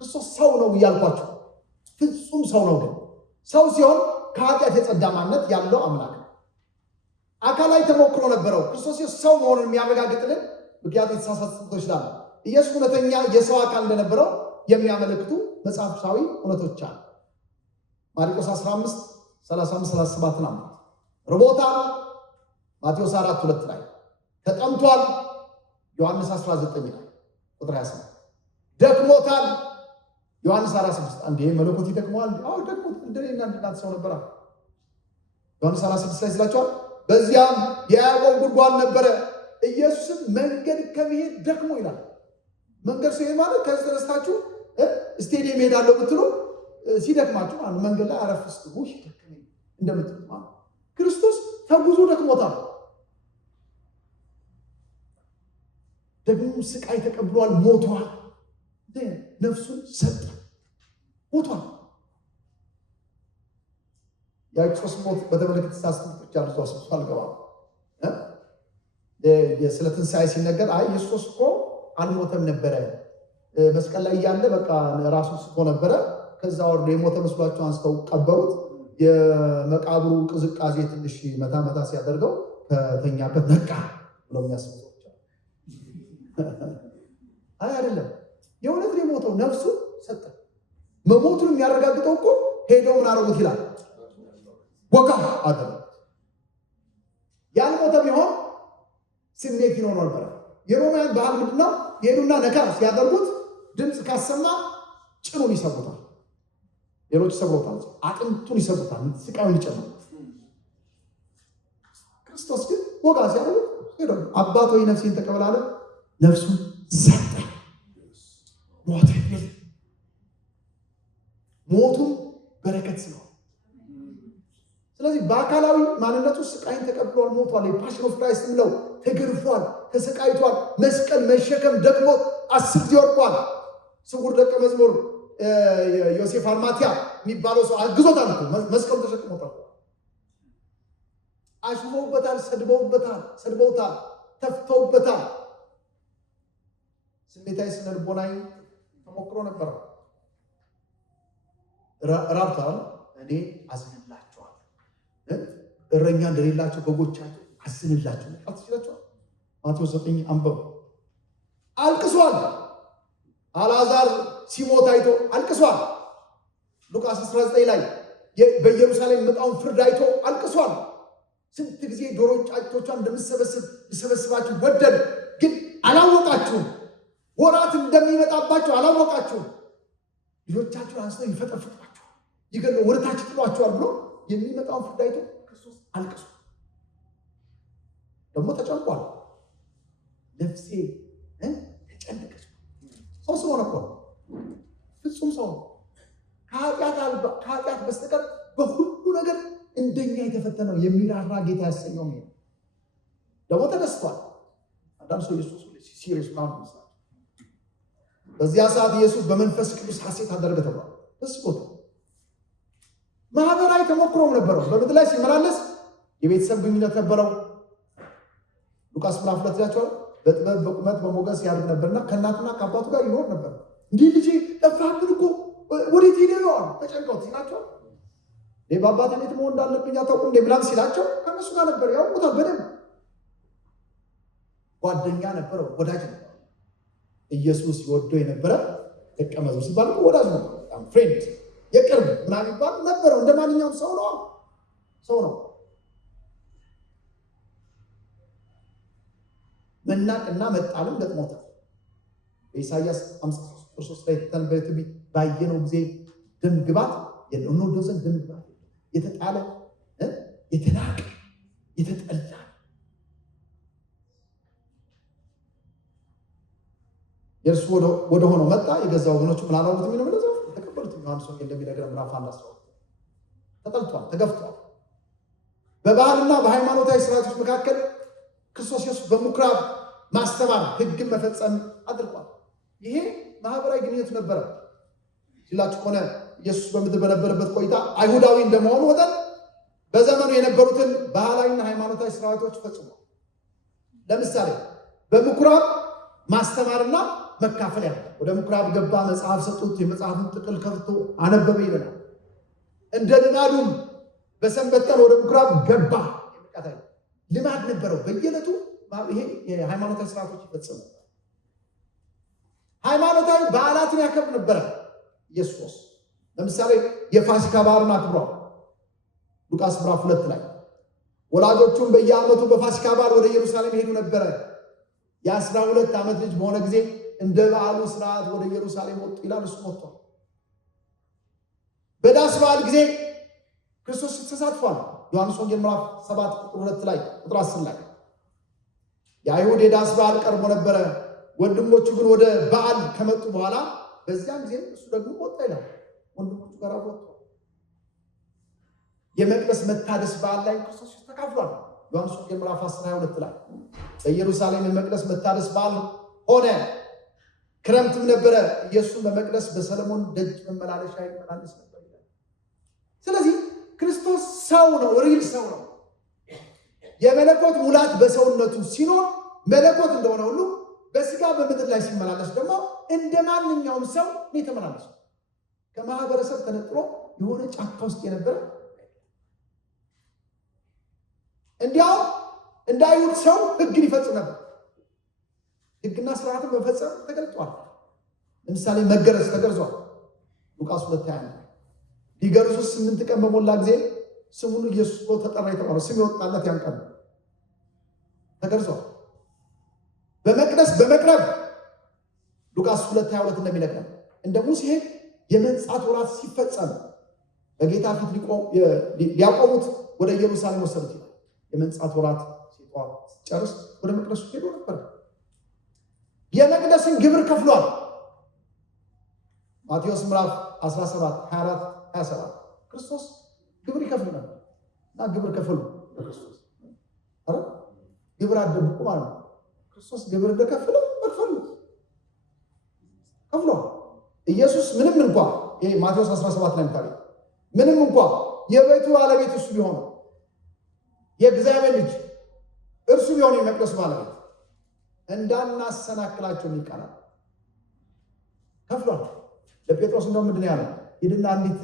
ክርስቶስ ሰው ነው እያልኳቸው ፍጹም ሰው ነው። ግን ሰው ሲሆን ከኃጢአት የጸዳ ማንነት ያለው አምላክ ነው። አካላዊ ተሞክሮ ነበረው። ክርስቶስ ሰው መሆኑን የሚያረጋግጥልን ምክንያት የተሳሳቱ ትምህርቶች ስላሉ ኢየሱስ እውነተኛ የሰው አካል እንደነበረው የሚያመለክቱ መጽሐፍ ቅዱሳዊ እውነቶች አሉ። ማርቆስ 15 35 37 ነው። ርቦታል ማቴዎስ 4:2 ላይ፣ ተጠምቷል ዮሐንስ 19 ላይ ቁጥር 28፣ ደክሞታል ዮሐንስ 4:6 አንዴ መለኮት ይደክመዋል። ደክሞት እንደኔና እንደናንተ ሰው ነበር ዮሐንስ 4:6 ላይ ስላቸዋል። በዚያም የያዕቆብ ጉድጓድ ነበረ፣ ኢየሱስም መንገድ ከመሄድ ደክሞ ይላል። መንገድ ሲሄድ ማለት ከዚህ ተነስታችሁ ስቴዲየም ሄዳለሁ ብትሉ ሲደክማችሁ መንገድ ላይ አረፍ ስትሉ ደከመኝ እንደምትሉ ማለት ክርስቶስ ተጉዞ ደክሞታል። ደግሞ ስቃይ ተቀብሏል፣ ሞቷል፣ ነፍሱን ሰጠ፣ ሞቷል። የክርስቶስ ሞት በተመለከተ ሳስተምሮች ያሉ ሰው አልገባም። ስለ ትንሣኤ ሲነገር አይ ኢየሱስ እኮ አልሞተም ነበረ፣ መስቀል ላይ እያለ በቃ ራሱን ስቶ ነበረ፣ ከዛ ወርዶ የሞተ መስሏቸው አንስተው ቀበሩት። የመቃብሩ ቅዝቃዜ ትንሽ መታ መታ ሲያደርገው ከተኛበት ነቃ ብለው የሚያስቡ ሰዎች አይ አይደለም፣ የእውነት ነው የሞተው፣ ነፍሱ ሰጠ። መሞቱን የሚያረጋግጠው እኮ ሄደው ምን አደረጉት ይላል፣ ወጋ አደረጉት። ያልሞተ ቢሆን ስሜት ይኖር ነበር። የሮማውያን ባህል ምንድነው? የሄዱና ነካ ሲያደርጉት ድምፅ ካሰማ ጭኑን ይሰብሩታል፣ ሌሎች ይሰብሩታል፣ አጥንቱን ይሰብሩታል፣ ስቃዩን ይጨምራል። ክርስቶስ ግን ወጋ ሲያደርጉት ሄዶ አባት ሆይ ነፍሴን ተቀበል አለ፣ ነፍሱን ሰጠ። ሞት ሞቱም በረከት ነው። ስለዚህ በአካላዊ ማንነቱ ስቃይን ተቀብሏል፣ ሞቷል። የፓሽን ኦፍ ክራይስት ምለው ተገርፏል፣ ተሰቃይቷል። መስቀል መሸከም ደክሞት 10 ጊዜ ወድቋል። ስውር ደቀ መዝሙር ዮሴፍ አርማትያ የሚባለው ሰው አግዞታል፣ መስቀሉ ተሸክሞታል። አሽፎበታል፣ ሰድበውታል፣ ተፍተውበታል። ስሜታዊ ስነ ልቦናዊ ተሞክሮ ነበር። ራብታል እኔ አዝንላቸዋል፣ እረኛ እንደሌላቸው በጎቻቸው አዝንላቸው ቃል ትችላቸዋል። ማቴዎስ 9 አንበብ። አልቅሷል። አልዓዛር ሲሞት አይቶ አልቅሷል። ሉቃስ 19 ላይ በኢየሩሳሌም መጣውን ፍርድ አይቶ አልቅሷል። ስንት ጊዜ ዶሮ ጫጩቶቿን እንደምሰበስባችሁ ወደድ፣ ግን አላወቃችሁም። ወራት እንደሚመጣባችሁ አላወቃችሁም። ልጆቻችሁን አንስተው ይፈጠፍጧችኋል፣ ይገለው ወደታች ጥሏችኋል ብሎ የሚመጣውን ፍርድ አይቶ ክርስቶስ አልቅሷል። ደግሞ ተጨንቋል። ነፍሴ ተጨነቀች። ሰው ስለሆነ እኮ ፍጹም ሰው ከኃጢአት በስተቀር በሁሉ ነገር እንደኛ የተፈተነው የሚራራ ጌታ ያሰኘው ነው። ደግሞ ተነስቷል። አንዳንድ ሰው ኢየሱስ ሲሪየስ ነው ማለት በዚያ ሰዓት ኢየሱስ በመንፈስ ቅዱስ ሐሴት አደረገ ተብሏል። ደስ ብሎት ማህበራዊ ተሞክሮም ነበረው። በምድር ላይ ሲመላለስ የቤተሰብ ግንኙነት ነበረው። ሉቃስ ምዕራፍ 2 ያቻው በጥበብ በቁመት በሞገስ ያድግ ነበርና ከእናቱና ከአባቱ ጋር ይኖር ነበር። እንዲህ ልጅ ጠፋብን እኮ ወዴት ሄደህ ነው ተጨንቀው ሲላቸው በአባቴ ቤት መሆን እንዳለብኝ አታውቁም እንደ ብላም ሲላቸው ከእነሱ ጋር ነበር። ያውቁታል በደንብ ጓደኛ ነበረው፣ ወዳጅ ነበር። ኢየሱስ ይወደው የነበረ ደቀ መዝሙር ሲባል ወዳጅ ነው፣ በጣም ፍሬንድ የቅርብ ምናምን ይባል ነበረው። እንደማንኛውም ሰው ነው። መናቅና መጣልም ገጥሞታል። በኢሳይያስ 53 ላይ ተንበየ ትንቢት ባየነው ጊዜ ደም ግባት የእንወደው ዘንድ ደም ግባት የተጣለ የተናቀ የተጠላ የእርሱ ወደ ሆነው መጣ፣ የገዛ ወገኖቹ ምን አላሉት የሚለው እንደዛው ተቀበሉት። ዮሐንስ ወንጌል እንደሚነግረን ምዕራፍ 1 ተጠልቷል፣ ተገፍቷል። በባህልና በሃይማኖታዊ ስርዓቶች መካከል ክርስቶስ ኢየሱስ በምኩራብ ማስተማር ሕግን መፈጸም አድርጓል። ይሄ ማህበራዊ ግንኙነት ነበረ። ሲላችሁ ሆነ ኢየሱስ በምድር በነበረበት ቆይታ አይሁዳዊ እንደመሆኑ ወጠን በዘመኑ የነበሩትን ባህላዊና ሃይማኖታዊ ስርዓቶች ፈጽሟል። ለምሳሌ በምኩራብ ማስተማርና መካፈል ያለ ወደ ምኩራብ ገባ፣ መጽሐፍ ሰጡት፣ የመጽሐፍን ጥቅል ከፍቶ አነበበ ይለናል። እንደ ልማዱም በሰንበት ቀን ወደ ምኩራብ ገባ። ልማድ ነበረው። በየዕለቱ ይሄ የሃይማኖታዊ ስርዓቶች ይፈጽሙ። ሃይማኖታዊ በዓላትን ያከብር ነበረ ኢየሱስ። ለምሳሌ የፋሲካ በዓልን አክብሯል። ሉቃስ ምዕራፍ 2 ላይ ወላጆቹም በየዓመቱ በፋሲካ በዓል ወደ ኢየሩሳሌም ሄዱ ነበረ። የ12 ዓመት ልጅ በሆነ ጊዜ እንደ በዓሉ ስርዓት ወደ ኢየሩሳሌም ወጡ ይላል። እሱ ወጥቷል። በዳስ በዓል ጊዜ ክርስቶስ ተሳትፏል። ዮሐንስ ወንጌል ምዕራፍ 7 ቁጥር 2 ላይ ቁጥር 10 ላይ የአይሁድ የዳስ በዓል ቀርቦ ነበረ። ወንድሞቹ ግን ወደ በዓል ከመጡ በኋላ በዚያም ጊዜ እሱ ደግሞ ወጣ ይላል። ወንድሞቹ ጋር ወጥቶ የመቅደስ መታደስ በዓል ላይ ክርስቶስ ተካፍሏል። ዮሐንስ ወንጌል ምዕራፍ 22 ላይ በኢየሩሳሌም የመቅደስ መታደስ በዓል ሆነ። ክረምትም ነበረ። ኢየሱስ በመቅደስ በሰለሞን ደጅ መመላለሻ ይመላለስ ነበር ይላል። ስለዚህ ክርስቶስ ሰው ነው፣ ሪል ሰው ነው። የመለኮት ሙላት በሰውነቱ ሲኖር መለኮት እንደሆነ ሁሉ በስጋ በምድር ላይ ሲመላለስ ደግሞ እንደ ማንኛውም ሰው ነው የተመላለሰው። ከማህበረሰብ ተነጥሎ የሆነ ጫካ ውስጥ የነበረ እንዲያው እንደ አይሁድ ሰው ሕግን ይፈጽም ነበር። ሕግና ስርዓትን መፈጸም ተገልጧል። ለምሳሌ መገረዝ ተገርዟል። ሉቃስ 2:21 ሊገርዙት 8 ቀን በሞላ ጊዜ ስሙን ኢየሱስ ተጠራ የተባለው ስም ይወጣለት ያን ቀን ተገርዟል። በመቅደስ በመቅረብ ሉቃስ 2:22 እንደሚነግረን እንደ ሙሴ ሕግ የመንጻት ወራት ሲፈጸም በጌታ ፊት ሊያቆሙት ወደ ኢየሩሳሌም ወሰዱት። የመንጻት ወራት ሲጨርስ ወደ መቅደሱ ሄዶ ነበር። የመቅደስን ግብር ከፍሏል። ማቴዎስ ምዕራፍ 17 24 27 ክርስቶስ ግብር ይከፍል ነበር እና ግብር ከፍሉ ለክርስቶስ ግብር አደብቁ ማለት ነው። ክርስቶስ ግብር እንደከፈለ መክፈሉ ከፍሏል። ኢየሱስ ምንም እንኳን ይሄ ማቴዎስ 17 ላይ ታዲያ ምንም እንኳን የቤቱ ባለቤት እሱ ቢሆን የእግዚአብሔር ልጅ እርሱ ቢሆን የመቅደሱ ባለቤት እንዳናሰናክላቸው ይቃላል ከፍሏል። ለጴጥሮስ እንደው ምንድን ነው ያለው? ሂድና አንዲት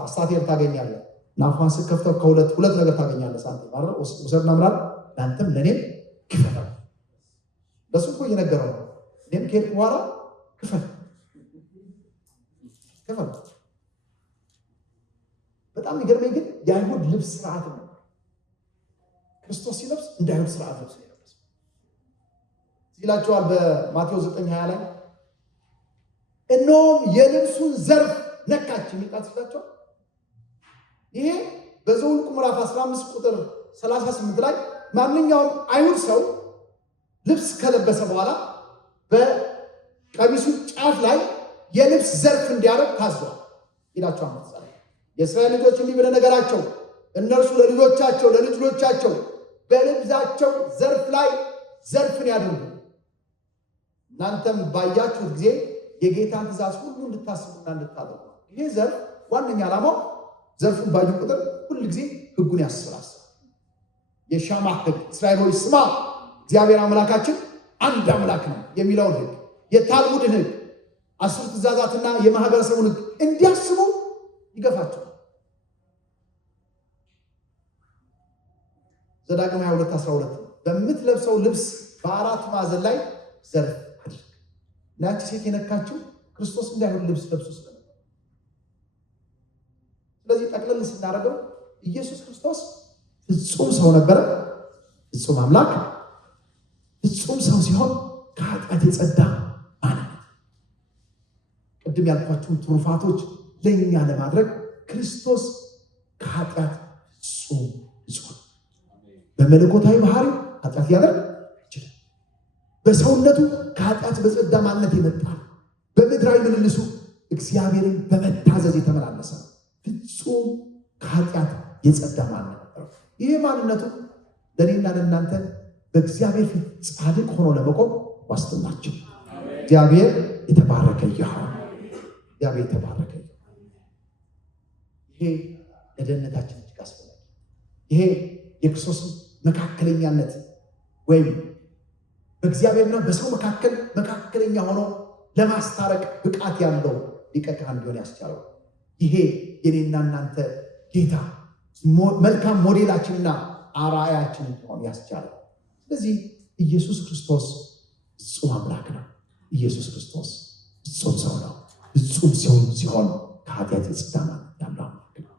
አሳቴር ታገኛለህ፣ ናፏን ስትከፍተው ከሁለት ነገር ታገኛለህ። ሳንቲም አይደል? ወሰድና ምራል ለአንተም ለእኔም ክፈል። ለሱ እኮ እየነገረው ነው። እኔም ከሄድኩ በኋላ ክፈል። በጣም የሚገርመኝ ግን የአይሁድ ልብስ ስርዓት ነው። ክርስቶስ ሲለብስ እንደ አይሁድ ስርዓት ልብስ ይለብስ ይላቸዋል። በማቴዎስ 9:20 ላይ እነሆም የልብሱን ዘርፍ ነካች የሚል ቃል ሲላቸው ይሄ በዘኍልቍ ምዕራፍ 15 ቁጥር 38 ላይ ማንኛውም አይሁድ ሰው ልብስ ከለበሰ በኋላ በቀሚሱ ጫፍ ላይ የልብስ ዘርፍ እንዲያደርግ ታዟል ይላቸዋል። የእስራኤል ልጆች እንዲህ ብለህ ንገራቸው፣ እነርሱ ለልጆቻቸው ለልጅ ልጆቻቸው በልብሳቸው ዘርፍ ላይ ዘርፍን ያድርጉ። እናንተም ባያችሁት ጊዜ የጌታን ትእዛዝ ሁሉ እንድታስቡና እንድታደርጉ። ይሄ ዘርፍ ዋነኛ ዓላማው ዘርፉን ባዩ ቁጥር ሁሉ ጊዜ ሕጉን ያስላል። የሻማ ሕግ እስራኤል ሆይ ስማ እግዚአብሔር አምላካችን አንድ አምላክ ነው የሚለውን ሕግ፣ የታልሙድን ሕግ፣ 10 ትእዛዛትና የማህበረሰቡን ሕግ እንዲያስቡ ይገፋቸዋል። ዘዳግም 22:12 በምትለብሰው ልብስ በአራት ማዕዘን ላይ ዘርፍ አድርግ። ናቺ ሴት የነካችው ክርስቶስ እንዳይሆን ልብስ ለብሶ ስለነበር፣ ስለዚህ ጠቅለል ስናደርገው ኢየሱስ ክርስቶስ ፍጹም ሰው ነበረ፣ ፍጹም አምላክ። ፍጹም ሰው ሲሆን ከኃጢአት የጸዳ ማለት ነው። ቅድም ያልኳችሁን ትሩፋቶች ለእኛ ለማድረግ ክርስቶስ ከኃጢአት ፍጹም ንጹሕ፣ በመለኮታዊ ባህሪ ኃጢአት ያደርግ ይችላል። በሰውነቱ ከኃጢአት በጸዳ ማንነት የመጣ በምድራዊ ምልልሱ እግዚአብሔርን በመታዘዝ የተመላለሰ ፍጹም ከኃጢአት የጸዳ ማንነት ነበር። ይህ ማንነቱ ለእኔና ለእናንተ በእግዚአብሔር ፊት ጻድቅ ሆኖ ለመቆም ዋስትናችን። እግዚአብሔር የተባረከ ይሁን። እግዚአብሔር የተባረከ ይሁን። ይሄ ለደህንነታችን እጅግ አስፈላጊ፣ ይሄ የክርስቶስን መካከለኛነት ወይም በእግዚአብሔርና በሰው መካከለኛ ሆኖ ለማስታረቅ ብቃት ያለው ሊቀ ካህን እንዲሆን ያስቻለው ይሄ የኔና እናንተ ጌታ መልካም ሞዴላችንና አርአያችን እንዲሆን ያስቻለው። ስለዚህ ኢየሱስ ክርስቶስ ፍጹም አምላክ ነው። ኢየሱስ ክርስቶስ ፍጹም ሰው ነው። ፍጹም ሲሆን ከኃጢአት የጸዳ ማለት ያለው አምላክ ነው።